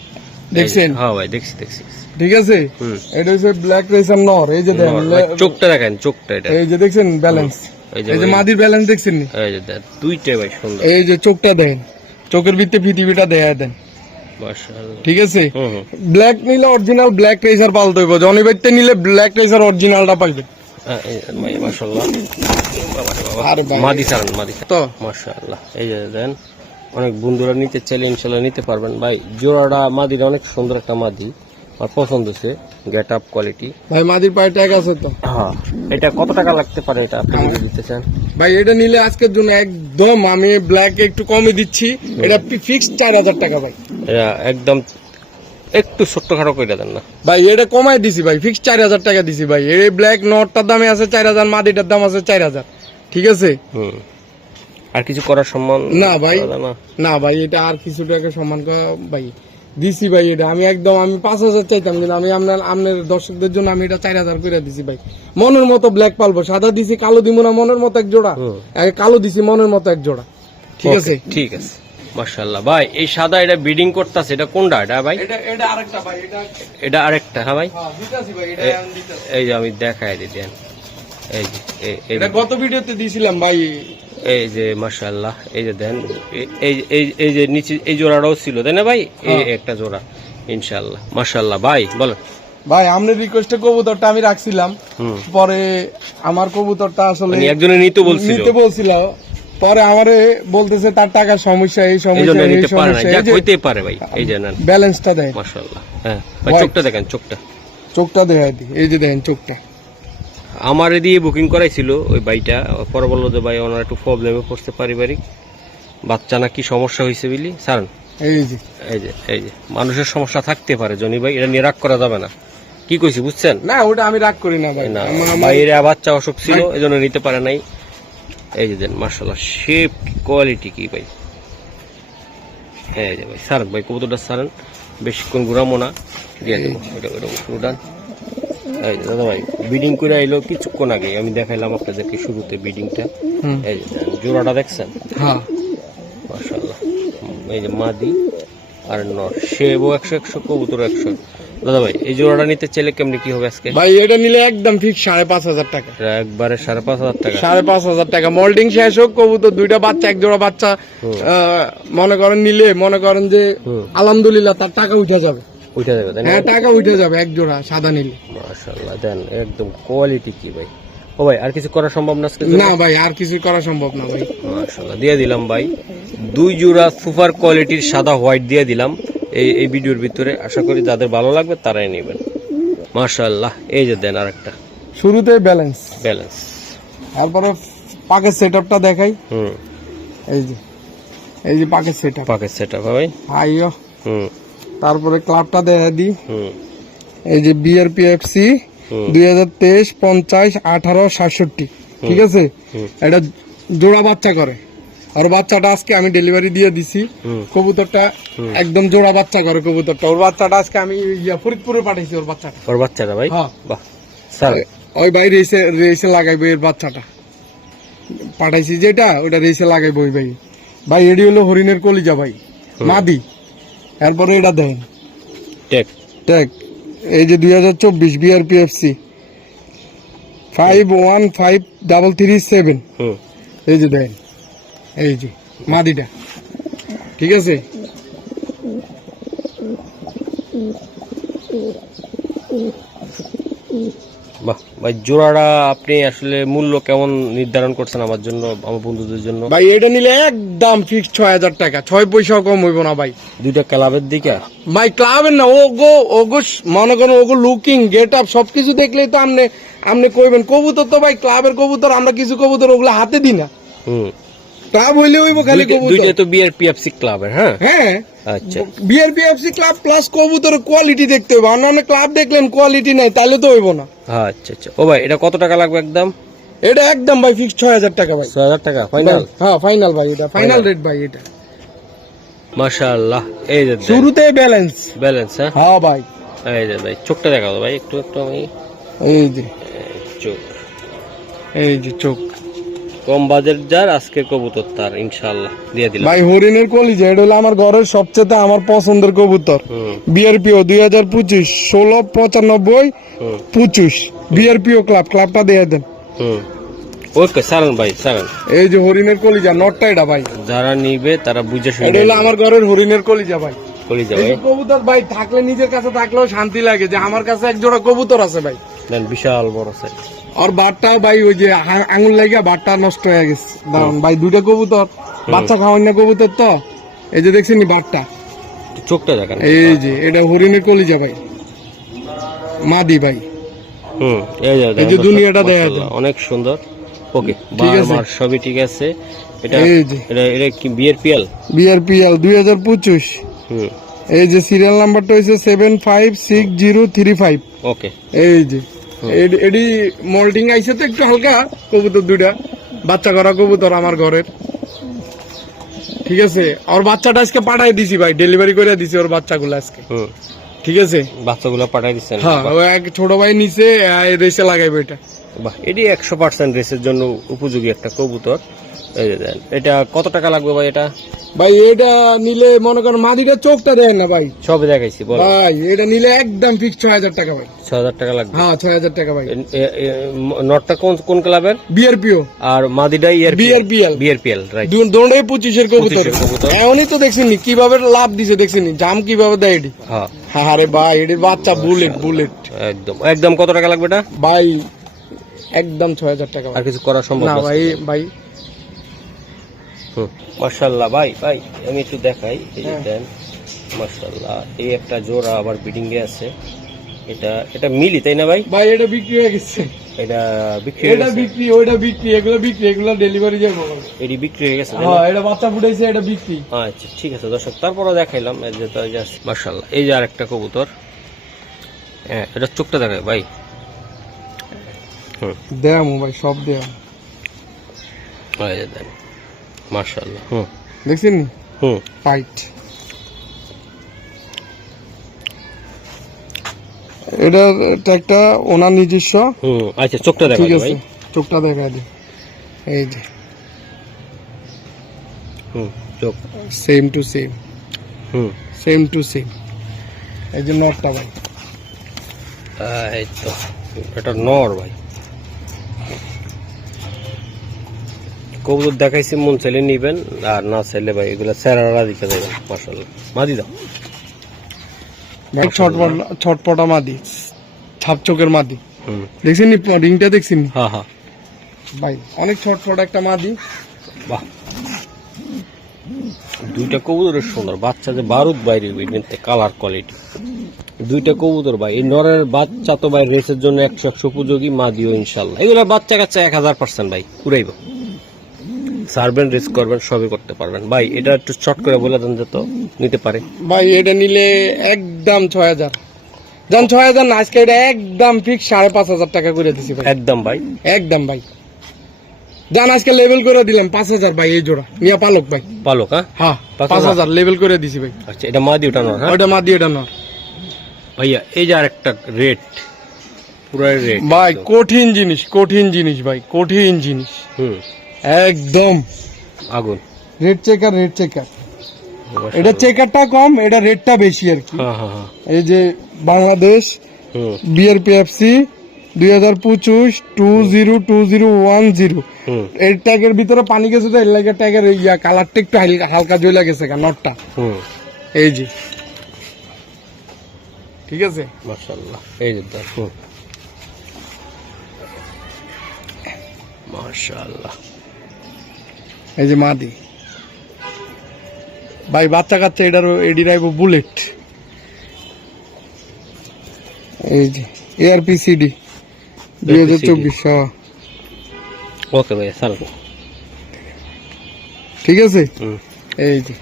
দেখছেন? হ্যাঁ ভাই দেখছি দেখছি। ঠিক আছে, হুম। এটা হচ্ছে ব্ল্যাক রেসার নর। এই যে দেখেন, ভাই, চোখটা দেখেন, চোখটা এটা, এই যে দেখছেন ব্যালেন্স, এই যে এই যে ভাই, মাদির ব্যালেন্স দেখছেন নি? এই যে দেখ, দুইটাই ভাই সুন্দর, এই যে চোখটা দেখেন, চোখের ভিতরে পৃথিবীটা দেখা দেন। মাশাআল্লাহ। ঠিক আছে, হুম হুম। ব্ল্যাক নিলে অরিজিনাল ব্ল্যাক রেসার পালতে হইব, জনি বাইতে নিলে ব্ল্যাক রেসার অরিজিনালটা পাইবেন। এই যে ভাই মাশাআল্লাহ, বাবা রে বাবা, আরে ভাই। মাদি সারান মাদি তো মাশাআল্লাহ। এই যে দেন, অনেক বন্ধুরা নিতে চাইলে ইনশাআল্লাহ নিতে পারবেন ভাই। জোড়াটা মাদির অনেক সুন্দর একটা মাদি, আমার পছন্দ হয়েছে, গেট আপ কোয়ালিটি। ভাই মাদির পায়ে ট্যাগ আছে তো। হ্যাঁ, এটা কত টাকা লাগতে পারে এটা আপনি যদি দিতে চান? ভাই এটা নিলে আজকের জন্য একদম আমি ব্ল্যাক একটু কমই দিচ্ছি, এটা ফিক্সড 4000 টাকা ভাই। এটা একদম একটু ছোট্টখাটো করে দেন না ভাই এটা কমাই দিছি ভাই, ফিক্সড 4000 টাকা দিছি ভাই। এই ব্ল্যাক নটটার দামে আছে 4000, মাদিটার দাম আছে 4000। ঠিক আছে, হুম। আর কিছু করার সম্মান না ভাই, করা যায় না? না ভাই, এটা আর কিছু টাকা সম্মান করা ভাই দিছি ভাই। এটা আমি একদম আমি 5000 চাইতাম, কিন্তু আমি আপনার দর্শকদের জন্য আমি এটা 4000 করে দিছি ভাই। মনের মতো ব্ল্যাক পালবো, সাদা দিছি, কালো দিব না, মনের মতো এক জোড়া, হুম। কালো দিছি মনের মতো এক জোড়া। ঠিক Okay, আছে, ঠিক আছে মাশাআল্লাহ। ভাই এই সাদা এটা ব্রিডিং করতেছে, এটা কোনটা এটা ভাই? এটা আরেকটা ভাই, এটা এটা আরেকটা, হ্যাঁ ভাই। হ্যাঁ দিতাছি ভাই, এটা আমি দিতাছি। এই যে আমি দেখাই দিই দেন, এই যে এটা গত ভিডিওতে দিছিলাম ভাই। এই যে মাশাআল্লাহ, এই যে দেন, এই এই যে নিচে এই জোড়াটাও ছিল তাই না ভাই? এই হ্যাঁ। একটা জোড়া ইনশাআল্লাহ মাশাআল্লাহ। ভাই বলেন। ভাই আপনার রিকোয়েস্টে কবুতরটা আমি রাখছিলাম, হুম। পরে আমার কবুতরটা আসলে মানে একজনে নিতে বলছিল, নিতে বলছিল, পরে আমারে বলতেছে তার টাকার সমস্যা, এই এই সমস্যা, জন্য এই নিতে পারে না, সমস্যা, যা এই যে হইতে পারে ভাই। এই যে নেন, ব্যালেন্সটা দেয়, মাশাআল্লাহ। হ্যাঁ ভাই, White. চোখটা দেখেন, চোখটা চোখটা দেখাই দি, এই যে দেখেন চোখটা। আমার দিয়ে বুকিং করাইছিল ওই ভাইটা, পরে বললো যে ভাই ওনার একটু প্রবলেমে পড়ছে পারিবারিক, বাচ্চা না কি সমস্যা হয়েছে বুঝলি সারান। এই যে এই যে মানুষের সমস্যা থাকতে পারে জনি ভাই, এটা নিয়ে রাগ করা যাবে না, কি কইছি বুঝছেন? না, ওটা আমি রাগ করি না ভাই। না আমার- বাইরে বাচ্চা অসুখ ছিল এই জন্য নিতে পারে নাই। এই যে দেন মাশাআল্লাহ, শেপ কোয়ালিটি কি ভাই। এই যে ভাই সারেন ভাই, কবুতরটা সারেন, বেশিক্ষণ ঘুরামো না, দিয়ে দেবো এটা ওটা উঠান। এই যে দাদা ভাই বিডিং করে আইলো কিছুক্ষণ আগে, আমি দেখাইলাম আপনাদেরকে শুরুতে বিডিংটা। হুম। এই যে দেন, জোড়াটা দেখছেন হ্যাঁ মাশাআল্লাহ। এই যে মাদি আর নর, সেবও 100 কবুতর 100। দাদা ভাই এই জোড়াটা নিতে চাইলে কেমনি কি হবে আজকে? ভাই এটা নিলে একদম ঠিক 5500 টাকা, এটা একবারে 5500 টাকা। 5500 টাকা। মোল্ডিং শেষ হোক, কবুতর দুইটা বাচ্চা, এক জোড়া বাচ্চা মনে করেন নিলে, মনে করেন যে হুম। আলহামদুলিল্লাহ তার টাকা উঠে যাবে। উঠে যাবে তাই না? হ্যাঁ টাকা উঠে যাবে এক জোড়া সাদা নিলে। মাশাআল্লাহ দেন, একদম কোয়ালিটি কি ভাই। ও ভাই আর কিছু করা সম্ভব না আজকে? না ভাই আর কিছু করা সম্ভব না ভাই। মাশাআল্লাহ দিয়ে দিলাম ভাই, 2 জোড়া সুপার কোয়ালিটির সাদা হোয়াইট দিয়ে দিলাম এই ভিডিওর ভিতরে। আশা করি যাদের ভালো লাগবে তারাই নেবেন। মাশাআল্লাহ এই যে দেন আরেকটা শুরুতে ব্যালেন্স, ব্যালেন্স। তারপরে পাকের সেটআপটা দেখাই। হুম। এই যে পাকের সেটআপ, পাকেট সেটআপ ভাই। আইও। হুম তারপরে ক্লাবটা দেখা দিই। হুম এই যে বিআরপিএফসি হুম 2023 50 18 67, ঠিক আছে। হুম। এটা জোড়া বাচ্চা করে, আর বাচ্চাটা আজকে আমি ডেলিভারি দিয়ে দিছি। হুম। কবুতরটা একদম জোড়া বাচ্চা করে কবুতরটা। ওর বাচ্চাটা আজকে আমি ফরিদপুরে পাঠাইছি, ওর বাচ্চাটা। ওর বাচ্চাটা ভাই, হ্যাঁ। বাহ স্যার। ওই ভাই রেসে লাগাইবো এর বাচ্চাটা, পাঠাইছি যেটা ওটা রেসে লাগাইবো ওই ভাই। ভাই এডি হলো হরিণের কলিজা ভাই, মাদি। এরপরে এটা দেন টেক ট্যাগ, এই যে 2024 বিআরপিএফসি 515337, হুম এই যে দেন, এই যে মাদিটা, ঠিক আছে। বাহ ভাই, জোড়াটা আপনি আসলে মূল্য কেমন নির্ধারণ করছেন আমার জন্য, আমার বন্ধুদের জন্য? ভাই এটা নিলে একদম ফিক্স 6000 টাকা, 6 পয়সাও কম হইব না ভাই। দুইটা ক্লাবের দিকে ভাই ক্লাবের না, ওগো মনে করেন ওগো লুকিং গেট আপ সবকিছু দেখলেই তো আপনি কইবেন। কবুতর তো ভাই ক্লাবের কবুতর, আমরা কিছু কবুতর ওগুলো হাতে দিই না, হুম ক্লাব হইলে হইব খালি কবুতর। দুইটা তো বিআরপিএফসি ক্লাবের। হ্যাঁ হ্যাঁ আচ্ছা বিআরপিএফসি ক্লাব প্লাস কবুতর কোয়ালিটি দেখতে হবে। অন্যান্য ক্লাব দেখলেন কোয়ালিটি নাই, তাহলে তো হইব না। আচ্ছা আচ্ছা। ও ভাই এটা কত টাকা লাগবে একদম? এটা একদম ভাই ফিক্স 6000 টাকা ভাই। 6000 টাকা ফাইনাল? হ্যাঁ ফাইনাল ভাই, এটা ফাইনাল রেট ভাই। এটা মাশাআল্লাহ এই যে শুরুতে ব্যালেন্স। ব্যালেন্স। হ্যাঁ হ্যাঁ ভাই এই যে ভাই চোখটা দেখাও ভাই একটু একটু। আমি এই যে চোখ, এই যে চোখ, কম বাজেট যার আজকে কবুতর তার ইনশাআল্লাহ দিয়ে দিলাম। ভাই হরিণের কলিজা, এটা হলো আমার ঘরের সবচেয়ে আমার পছন্দের কবুতর। বিআরপিও 2025 1695 25 বিআরপিও ক্লাবটা দিয়ে দেন। ওকে সারান ভাই সারান। এই যে হরিণের কলিজা নটটা, এটা ভাই যারা নিবে তারা বুঝে এটা শুনে হলো আমার ঘরের হরিণের কলিজা ভাই। কলি এই যাবে যে কবুতর ভাই থাকলে নিজের কাছে থাকলেও শান্তি লাগে যে আমার কাছে এক জোড়া কবুতর আছে ভাই। দেন বিশাল বড় সাইজ। আর বাটটা ভাই ওই যে আঙুল লাগিয়া বাটটা নষ্ট হয়ে গেছে। দাঁড়ান ভাই, দুইটা কবুতর বাচ্চা খাওয়ান না কবুতর তো, এই যে দেখছেন নি বাটটা, চোখটা দেখেন। এই যে এটা হরিণের কলিজা ভাই, মাদি ভাই। এই যে এই যে দুনিয়াটা দেখা মাশাআল্লাহ, অনেক সুন্দর। ওকে ঠিক আছে। বারমার সবই ঠিক আছে। এটা এই যে এটা এটা কি বিআরপিএল? বিআরপিএল 2025। এই যে সিরিয়াল নাম্বারটা হইছে 756035। ওকে এই যে এডি মোল্ডিং আইছে তো একটু হালকা, কবুতর দুইটা বাচ্চা করা কবুতর আমার ঘরের। ঠিক আছে, আর বাচ্চাটা আজকে পাঠাই দিছি ভাই, ডেলিভারি করে দিছি ওর বাচ্চাগুলো আজকে। ঠিক আছে, বাচ্চাগুলো পাঠাই দিচ্ছেন? হ্যাঁ, ও এক ছোট ভাই নিচে রেসে লাগাইবে এটা। বাহ, এটি 100% রেসের জন্য উপযোগী একটা কবুতর। এই যে দেন, এটা কত টাকা লাগবে ভাই? এটা ভাই এটা নিলে মনে করেন মাদিটা চোখটা দেয় না ভাই, সবে দেখাইছি বল ভাই এটা নিলে একদম ফিক্স 6000 টাকা ভাই। 6000 টাকা লাগবে? হ্যাঁ 6000 টাকা ভাই। নটটা কোন কোন ক্লাবের? বিআরপিও আর মাদিটা বিআরপিএল। BRPL right. দোনোটাই 25 এর কবুতর। 25 এর কবুতর। এমনই তো দেখছেন নি কিভাবে লাভ দিছে, দেখছেন নি জাম কিভাবে দেয় এটি। হ্যাঁ আরে ভাই এটির বাচ্চা বুলেট বুলেট। একদম একদম কত টাকা লাগবে এটা? ভাই একদম 6000 টাকা ভাই। আর কিছু করা সম্ভব না না ভাই ভাই। মাশাআল্লাহ ভাই ভাই আমি একটু দেখাই। এই যে দেন মাশাআল্লাহ, এই একটা জোড়া আবার বিডিং এ আছে। এটা মিলি তাই না ভাই? ভাই এটা বিক্রি হয়ে গেছে। এটা বিক্রি এটা বিক্রি, ওইটা বিক্রি, এগুলো বিক্রি, এগুলো ডেলিভারি যাবে। এটি বিক্রি হয়ে গেছে? হ্যাঁ এটা বাচ্চা ফুটাইছে, এটা বিক্রি। আচ্ছা ঠিক আছে দর্শক, তারপরে দেখাইলাম এই যে মাশাআল্লাহ। এই যে আরেকটা কবুতর, হ্যাঁ এটা চোখটা দেখায় ভাই। দেয়াম ভাই, সব দেয়াম। এই যে দেন মাশাআল্লাহ। দেখছেন নি ফাইট। এটা একটা ওনার নিজস্ব। আচ্ছা চোখটা দেখা ঠিক আছে, ভাই, চোখটা দেখা দিই। এই যে চোখ same to same, same to same. এই যে নটটা ভাই, এই তো এটা নর ভাই। কবুতর দেখাইছি, মন চাইলে নিবেন, আর না চাইলে ভাই এগুলো স্যারারা দিতে দেবেন। মাশাআল্লাহ মাদি দাও ভাই, ছটপটা মাদি, ছাপ চোখের মাদি। দেখছেন নি রিংটা, দেখছেন নি? হ্যাঁ হ্যাঁ ভাই অনেক ছটপট একটা মাদি। বাহ, দুইটা কবুতরের সুন্দর বাচ্চা, যে বারুদ বাইরে কালার কোয়ালিটি। দুইটা কবুতর ভাই, এই নরের বাচ্চা তো ভাই রেসের জন্য 100 উপযোগী, মাদিও ইনশাল্লাহ। এগুলো বাচ্চা কাচ্চা 1000% ভাই পুরাইব, সার্ভেন রেস করবেন, সবই করতে পারবেন ভাই। এটা একটু শর্ট করে বলে দেন যে তো নিতে পারে ভাই। এটা নিলে একদম 6000, জান 6000 না, আজকে এটা একদম ফিক্স 5500 টাকা করে দিছি ভাই। একদম ভাই, একদম ভাই, জান আজকে লেভেল করে দিলাম 5000 ভাই। এই জোড়া মিয়া পালক ভাই, পালক। হ্যাঁ 5000 লেভেল করে দিছি ভাই। আচ্ছা এটা মাদি, ওটা নর? হ্যাঁ ওটা মাদি, এটা না ভাইয়া। এই যে আরেকটা রেড, পুরো রেড ভাই, কঠিন জিনিস, কঠিন জিনিস ভাই, কঠিন জিনিস একদম। আগুন রেড চেকার, রেড চেকার। এটা চেকারটা কম, এটা রেডটা বেশি আর কি। হ্যাঁ হ্যাঁ হ্যাঁ। এই যে বাংলাদেশ বিআরপিএফসি 2025 202010। এই ট্যাগের ভিতরে পানি গেছে তো, এর লাগে ট্যাগের কালারটা একটু হালকা জ্বলা গেছে নটটা। এই যে ঠিক আছে মাশাআল্লাহ। এই যে দেখো মাশাআল্লাহ, এই যে মাদি ভাই, বাচ্চা কাচ্চা এটার এডি রাইব বুলেট। এই যে এআরপিসিডি 2024। ওকে ভাই স্যার, ঠিক আছে। এই যে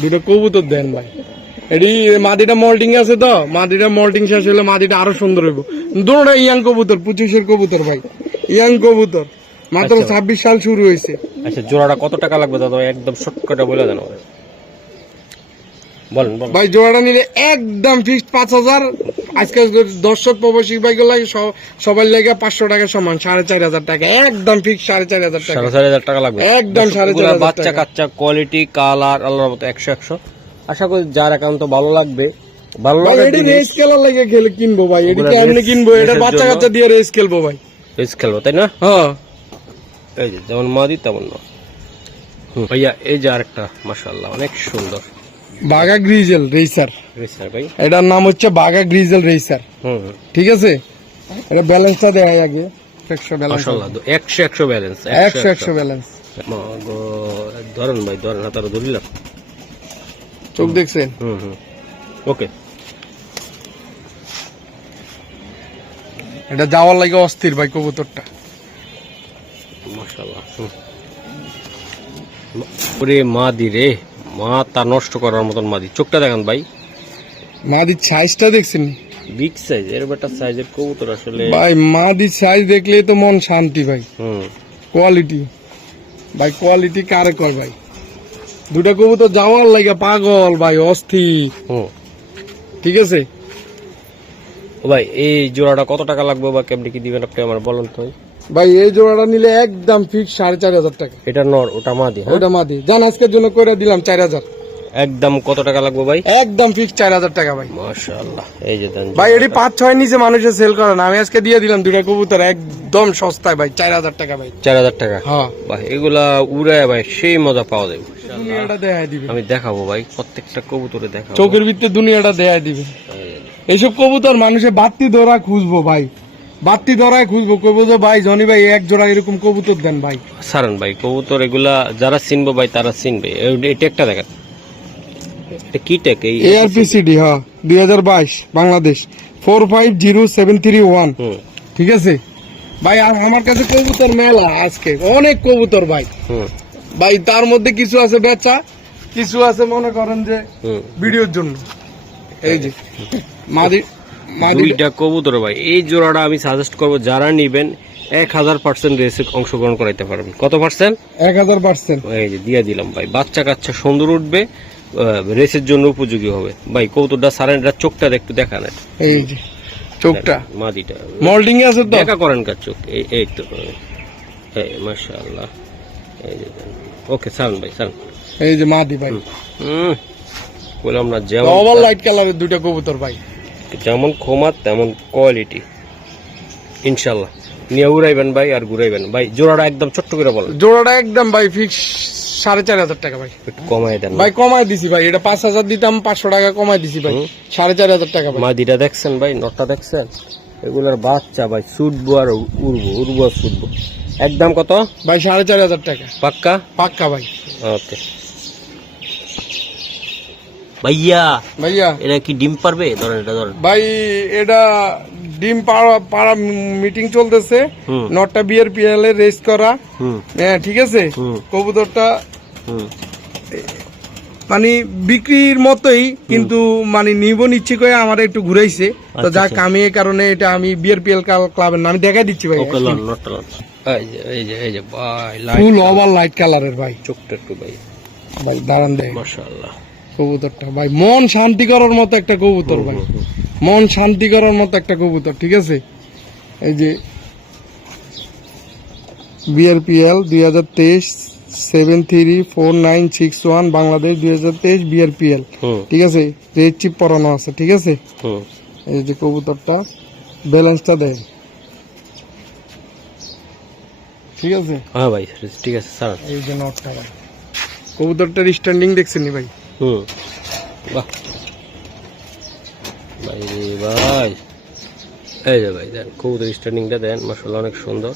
দুটো কবুতর দেন ভাই। এডি মাদিটা মল্টিং আছে তো, মাদিটা মল্টিং শেষ হলে মাদিটা আরো সুন্দর হইব। দুটোটা ইয়াং কবুতর, 25 এর কবুতর ভাই, ইয়াং কবুতর, মাত্র 26 সাল শুরু হয়েছে। আচ্ছা জোড়াটা কত টাকা লাগবে দাদা? একদম শর্টকাটে বলে দেন। বলেন বলেন। ভাই জোড়াটা নিলে একদম ফিক্সড 5,000। আজকে দর্শক প্রবাসী ভাইগুলো লাগে সবার লাগে 500 টাকা সমান 4,500 টাকা, একদম ফিক্সড 4,500 টাকা, 4,500 টাকা লাগবে একদম দর্শক, 4,500 এগুলা বাচ্চা টাকা। কাচ্চা কোয়ালিটি কালার আল্লাহর মতো 100 আশা করি যার একান্ত ভালো লাগবে ভালো ভাই লাগার এটি জিনিস রেস খেলার লাগে গেলে কিনবো ভাই, এটি ওগুলা কেমনে রেস- কিনবো, এটা রেসের বাচ্চা জন্য। কাচ্চা দিয়ে রেস খেলবো ভাই। বেশ খেলবো তাই না? হ্যাঁ এই যে যেমন মাদি তেমন না। ভাইয়া এই যে আরেকটা মাশাআল্লাহ অনেক সুন্দর বাগা গ্রিজেল রেসার, রেসার ভাই। এটার নাম হচ্ছে বাগা গ্রিজেল রেসার। হুম ঠিক আছে, এটা ব্যালেন্সটা দেয় আগে 100 ব্যালেন্স, মাশাআল্লাহ 100 ব্যালেন্স 100 ব্যালেন্স। ধরেন ভাই ধরেন, হাতারে ধরিলাম। চোখ দেখছেন? ওকে। এটা যাওয়ার লাগে অস্থির ভাই কবুতরটা। মাশাআল্লাহ। ওরে মাদি রে, মা তা নষ্ট করার মতন মাদি। চোখটা দেখেন ভাই, মাদির সাইজটা দেখছেন? বিগ সাইজ, এর বেটা সাইজের কবুতর আসলে। ভাই মাদির সাইজ দেখলে তো মন শান্তি ভাই। কোয়ালিটি ভাই, কোয়ালিটি কারে কর ভাই। দুটা কবুতর যাওয়ার লাগে পাগল ভাই, অস্থির। ঠিক আছে ও ভাই এই জোড়াটা কত টাকা লাগবে বা কেমনি কি দিবেন আপনি আমার বলেন তো? ভাই এই জোড়াটা নিলে একদম ফিক্স 4,500 টাকা। এটা নর, ওটা মাদি। হ্যাঁ ওটা মাদি, জান আজকের জন্য করে দিলাম 4,000। একদম কত টাকা লাগবে ভাই? একদম ফিক্স 4,000 টাকা ভাই। মাশাআল্লাহ। এই যে দেন ভাই এটি 5-6 নিচে মানুষে সেল করে না, আমি আজকে দিয়ে দিলাম দুটা কবুতর একদম সস্তায় ভাই, 4,000 টাকা ভাই। 4,000 টাকা। হ্যাঁ ভাই এগুলা উড়ায় ভাই সেই মজা পাওয়া যাবে। দুনিয়াটা দেখাই দিবে, আমি দেখাবো ভাই প্রত্যেকটা কবুতরে দেখাবো। চোখের ভিতরে দুনিয়াটা দেখাই দিবে। এইসব কবুতর মানুষে বাত্তি ধরা খুঁজবো ভাই, বাত্তি ধরায় খুঁজবো, কবুতর ভাই জনি ভাই এক জোড়া এরকম কবুতর দেন ভাই। সারান ভাই কবুতর এগুলা যারা চিনবো ভাই তারা চিনবে। এই টেকটা দেখেন, এটা কি টেক? এই ARPCD হ্যাঁ 2022 বাংলাদেশ 450731। ঠিক আছে ভাই, আর আমার কাছে কবুতর মেলা আজকে অনেক কবুতর ভাই। ভাই তার মধ্যে কিছু আছে বেচা, কিছু আছে মনে করেন যে ভিডিওর জন্য। এই যে মাদি, দুইটা কবুতর ভাই, এই জোড়াটা আমি সাজেস্ট করবো যারা নিবেন 1000% রেসে অংশগ্রহণ করাইতে পারবেন। কত পার্সেন্ট? 1000%। এই যে দিয়ে দিলাম ভাই, বাচ্চা কাচ্চা সুন্দর উঠবে, রেসের জন্য উপযোগী হবে ভাই। কবুতরটা সারেন্ডার চোখটা একটু দেখান। এই যে চোখটা মাদিটা মোল্ডিং আছে তো, দেখা করেন কার চোখ। এই তো মাশাআল্লাহ। এই যে ওকে সারেন ভাই সারেন। এই যে মাদি ভাই, বললাম না যেমন ওভার লাইট কালারের দুইটা কবুতর ভাই, যেমন খোমা তেমন কোয়ালিটি। ইনশাল্লাহ নিয়ে উড়াইবেন ভাই আর ঘুরাইবেন ভাই। জোড়াটা একদম ছোট্ট করে বলেন। জোড়াটা একদম ভাই ফিক্স 4,500 টাকা ভাই। একটু কমাই দেন ভাই কমাই দিছি ভাই, এটা 5,000 দিতাম, 500 টাকা কমাই দিছি ভাই, 4,500 টাকা ভাই। মাদিটা দেখছেন ভাই, নটটা দেখছেন, এগুলার বাচ্চা ভাই ছুটবো আর উড়বো আর ছুটবো। একদম কত ভাই? 4,500 টাকা পাক্কা? পাক্কা ভাই। ওকে ভাইয়া, ভাইয়া এটা কি ডিম পারবে? ধরেন এটা ধরেন ভাই, এটা ডিম পাড়া মিটিং চলতেছে, নটটা BRPL এর রেস করা। হ্যাঁ ঠিক আছে, কবুতরটা মানে বিক্রির মতোই, কিন্তু মানে নিব নিচ্ছি করে আমার একটু ঘুরাইছে তো, যাক আমি এই কারণে এটা আমি BRPL ক্লাবের নাম দেখা দিচ্ছি ভাই। ওকে লন নটটা লন। এই যে ভাই ফুল ওভার লাইট কালারের ভাই, চোখটা একটু ভাই ভাই দাঁড়ান দেখ মাশাআল্লাহ। কবুতরটা ভাই মন শান্তি করার মতো একটা কবুতর ভাই, মন শান্তি করার মতো একটা কবুতর। ঠিক আছে, এই যে BRPL 2023 734961 বাংলাদেশ 2023 BRPL। ঠিক আছে, রেড চিপ পরানো আছে। ঠিক আছে, এই যে কবুতরটা ব্যালেন্সটা দেয়। ঠিক আছে হ্যাঁ ভাই ঠিক আছে স্যার। এই যে নটটা ভাই, কবুতরটার স্ট্যান্ডিং দেখছেন ভাই? বাহ ভাই রে ভাই, এই যে ভাই দেন কবুতর স্ট্যান্ডিংটা দেন, মাশাআল্লাহ অনেক সুন্দর,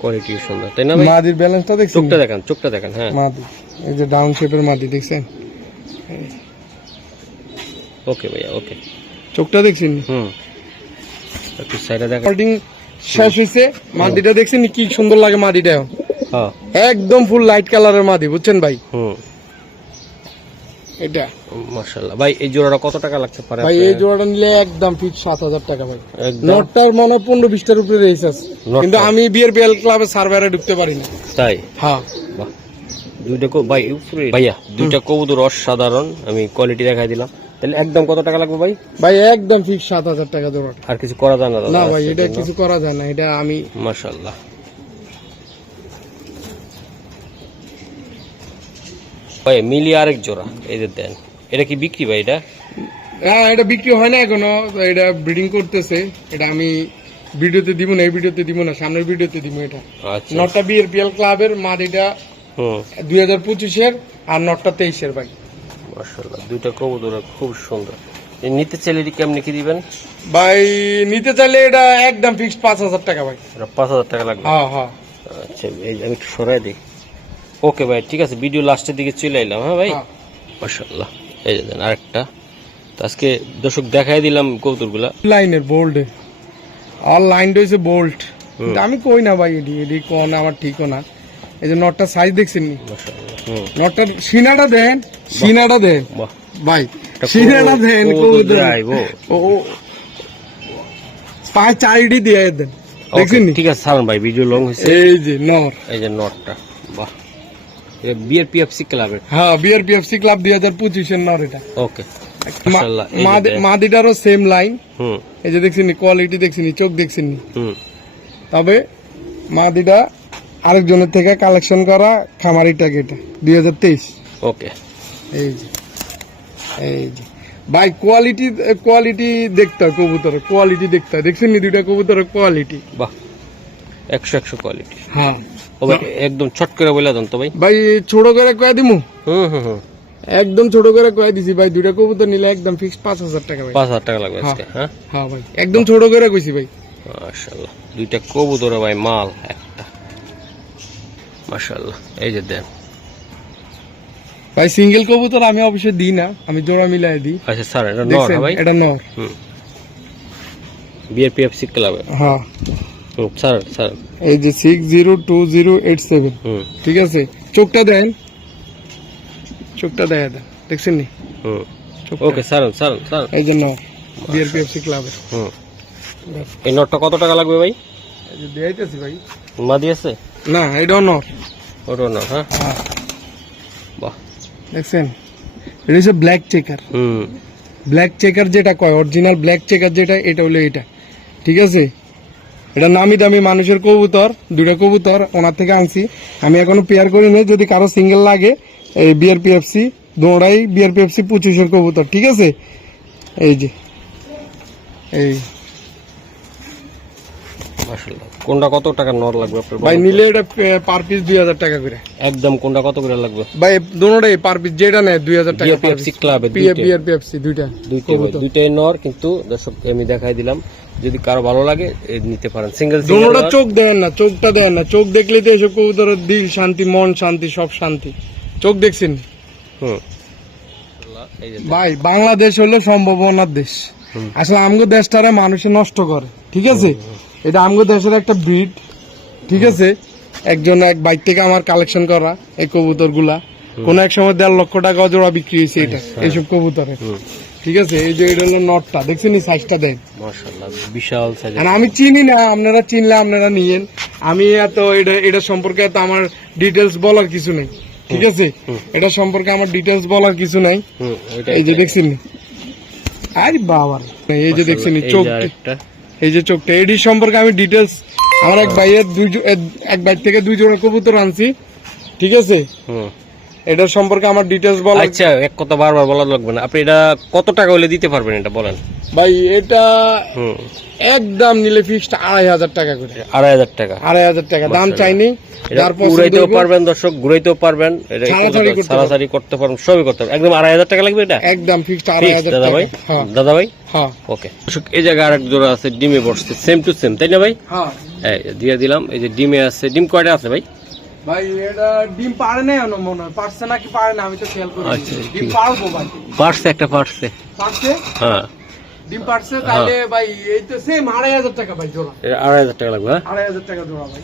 কোয়ালিটি সুন্দর, তাই না ভাই? মাদির ব্যালেন্সটা দেখছেন? চোখটা দেখেন, চোখটা দেখেন। হ্যাঁ মাদি, এই যে ডাউন শেপের মাদি দেখছেন? ওকে ভাইয়া ওকে, চোখটা দেখছেন? একটু সাইডে দেখেন। রেকর্ডিং শেষ হইছে, মাদিটা দেখছেন কি সুন্দর লাগে মাদিটা? হ্যাঁ একদম ফুল লাইট কালারের মাদি, বুঝছেন ভাই? এটা মাশাআল্লাহ ভাই। এই জোড়াটা কত টাকা লাগতে পারে ভাই? এই জোড়াটা নিলে একদম ফিক্স 7,000 টাকা ভাই। একদম নটটার মনে হয় 15-20টার উপরে রেস আছে, কিন্তু আমি BRPL ক্লাবে সার্ভারে ঢুকতে পারি না। তাই? হ্যাঁ বাহ দুইটা ভাই ভাইয়া দুইটা কবুতর অসাধারণ, আমি কোয়ালিটি দেখাই দিলাম। তাহলে একদম কত টাকা লাগবে ভাই? ভাই একদম ফিক্স 7000 টাকা জোড়া। আর কিছু করা যায় না? না ভাই, এটা কিছু করা যায় না, এটা আমি মাশাআল্লাহ। ভাই মিলি আরেক জোড়া এই যে দেন, এটা কি বিক্রি ভাই? এটা বিক্রি হয় না এখনো, এটা ব্রিডিং করতেছে। এটা আমি ভিডিওতে দিব না, এই ভিডিওতে দিব না, সামনের ভিডিওতে দিব। এটা আচ্ছা, নটটা বিএরপিএল ক্লাবের মাদিটা 2025-এর আর নটটা 23-এর ভাই। মাশাআল্লাহ, দুইটা কবুতর খুব সুন্দর। এই নিতে চাইলে কেমনি কি দিবেন ভাই? নিতে চাইলে এটা একদম ফিক্সড 5000 টাকা ভাই। 5000 টাকা লাগবে? হ্যাঁ হ্যাঁ। আচ্ছা, এই আমি একটু সরাই দিই। ওকে ভাই, ঠিক আছে, ভিডিও লাস্টের দিকে চলে এলাম। হ্যাঁ ভাই, মাশাআল্লাহ। এই যে দেন আরেকটা। তো আজকে দর্শক দেখাই দিলাম কবুতরগুলা লাইনের বোল্ড, আর লাইনটা হইছে বোল্ট। আমি কই না ভাই, এডি কোন আমার ঠিকও না। এই যে নটটা সাইজ দেখছেন নি? মাশাআল্লাহ। নটটার সিনাটা দেন, সিনাটা দেন বাহ ভাই, সিনাটা দেন। কবুতর ও পাঁচ চারটি দিয়ে দেন, দেখছেন নি? ঠিক আছে সালাম ভাই, ভিডিও লং হয়েছে। এই যে নর, এই যে নটটা, বাহ, এটা বিআরপিএফসি ক্লাবের। হ্যাঁ বিআরপিএফসি ক্লাব 2025-এর নর এটা। ওকে, মাশাআল্লাহ। মাদিটারও সেম লাইন। হুম, এই যে দেখছেন নি, কোয়ালিটি দেখছেন নি, চোখ দেখছেন নি? হুম। তবে মাদিটা আরেকজনের থেকে কালেকশন করা খামারিটা, এটা 2023। ওকে, এই যে ভাই কোয়ালিটি দেখতে হয়, কবুতরের কোয়ালিটি দেখতে হয়। দেখছেন নি দুইটা কবুতরের কোয়ালিটি? বাহ, 100 কোয়ালিটি। হ্যাঁ ও ভাই একদম ছট করে বলে দেন তো ভাই। ভাই ছোট করে কয়ে দিমু? হুম হুম হুম, একদম ছোট করে কয়ে দিছি ভাই। দুইটা কবুতর নিলে একদম ফিক্সড 5000 টাকা ভাই। 5000 টাকা লাগবে আজকে? হ্যাঁ হ্যাঁ ভাই, একদম ছোট করে কইছি ভাই। মাশাআল্লাহ, দুইটা কবুতর ভাই, মাল একটা, মাশাআল্লাহ। এই যে দেন ভাই, সিঙ্গেল কবুতর আমি অবশ্যই দিই না, আমি জোড়া মিলাই দিই। আচ্ছা স্যার, এটা নর দেখছেন? ভাই? এটা নর। হুম, বিআরপিএফসি ক্লাবে। হ্যাঁ স্যার স্যার, এই যে 602087। হুম ঠিক আছে, চোখটা দেন, চোখটা দেয়া দেন, দেখছেন নি? হুম, চোখটা। Okay sir sir sir. এই যে নর, বিআরপিএফসি ক্লাবের। হুম, এই নটটা কত টাকা লাগবে ভাই? এই যে দেখাইতেছি ভাই। মা দিয়েছে? না, এটাও নর। ওটা নর? হ্যাঁ, হ্যাঁ বাহ। দেখছেন, এটা হচ্ছে ব্ল্যাক চেকার। হুম, ব্ল্যাক চেকার যেটা কয়, অরিজিনাল ব্ল্যাক চেকার যেটা, এটা হলো এটা। ঠিক আছে, এটা নামি দামি মানুষের কবুতর, দুইটা কবুতর ওনার থেকে আনছি। আমি এখনো পেয়ার করি নাই, যদি কারো সিঙ্গেল লাগে এই বিআরপিএফসি, দোড়াই বিআরপিএফসি 25-এর কবুতর। ঠিক আছে, এই যে এই মাশাআল্লাহ। কোনটা কত টাকা নর লাগবে আপনার? ভাই নিলে এটা পার পিস 2000 টাকা করে। একদম কোনটা কত করে লাগবে ভাই দোনোটাই পার পিস, যেটা নেয় 2000 টাকা। বিআরপিএফসি ক্লাবে বিআরপিএফসি দুইটাই নর, কিন্তু দর্শক আমি দেখাই দিলাম, যদি কারো ভালো লাগে নিতে পারেন। সিঙ্গেল দোনোটা চোখ দেন না, চোখটা দেন না, চোখ দেখলে তো এসব কবুতরের দিল শান্তি, মন শান্তি, সব শান্তি। চোখ দেখছেন? হুম, ভাই বাংলাদেশ হলো সম্ভাবনার দেশ। আসলে আমগো দেশটারে মানুষে নষ্ট করে। ঠিক আছে, এটা আমগো দেশের একটা ব্রিড। ঠিক আছে, একজন এক বাইক থেকে আমার কালেকশন করা এই কবুতর গুলা, কোন এক সময় 1.5 লক্ষ টাকা জোড়া বিক্রি হয়েছে এটা, এইসব কবুতরের। ঠিক আছে, এই যে এটা হলো নটটা, দেখছেন এই সাইজটা দেন, মাশাআল্লাহ বিশাল সাইজ। আর আমি চিনি না, আপনারা চিনলে আপনারা নিয়েন। আমি এত এটা সম্পর্কে এত আমার ডিটেলস বলার কিছু নেই। ঠিক আছে, এটা সম্পর্কে আমার ডিটেলস বলার কিছু নাই। এই যে দেখছেন, আরে বাবা, এই যে দেখছেন চোখ, এই যে চোখটা, এডি সম্পর্কে আমি ডিটেলস, আমার এক ভাই থেকে 2 জোড়া কবুতর আনছি। ঠিক আছে, এটার সম্পর্কে আমার ডিটেলস বলা। আচ্ছা, এক কথা বারবার বলা লাগবে না, আপনি এটা কত টাকা হলে দিতে পারবেন এটা বলেন ভাই? এটা একদম নিলে ফিক্সড 2500 টাকা করে। 2500 টাকা? 2500 টাকা দাম চাইনি। ঘুরাইতেও পারবেন দর্শক, ঘুরাইতেও পারবেন, সারাসারি করতে পারবেন, সবই করতে পারবেন। একদম 2500 টাকা লাগবে এটা? একদম ফিক্সড 2500 দাদা ভাই। দাদা ভাই, হ্যাঁ ওকে। দর্শক এই জায়গায় আরেক জোড়া আছে, ডিমে বসছে, সেম টু সেম, তাই না ভাই? হ্যাঁ, এই দিয়ে দিলাম। এই যে ডিমে আছে, ডিম কয়টা আছে ভাই? ভাই এটা ডিম পারে না এখনো, মনে হয় পারছে নাকি পারে না, আমি তো খেয়াল করি। আচ্ছা, ডিম পারবো ভাই? পারছে, একটা পারছে। পারছে? হ্যাঁ, ডিম পারছে, তাহলে ভাই এই তো সেম 2500 টাকা ভাই জোড়া। 2500 টাকা লাগবে? হ্যাঁ, 2500 টাকা জোড়া ভাই।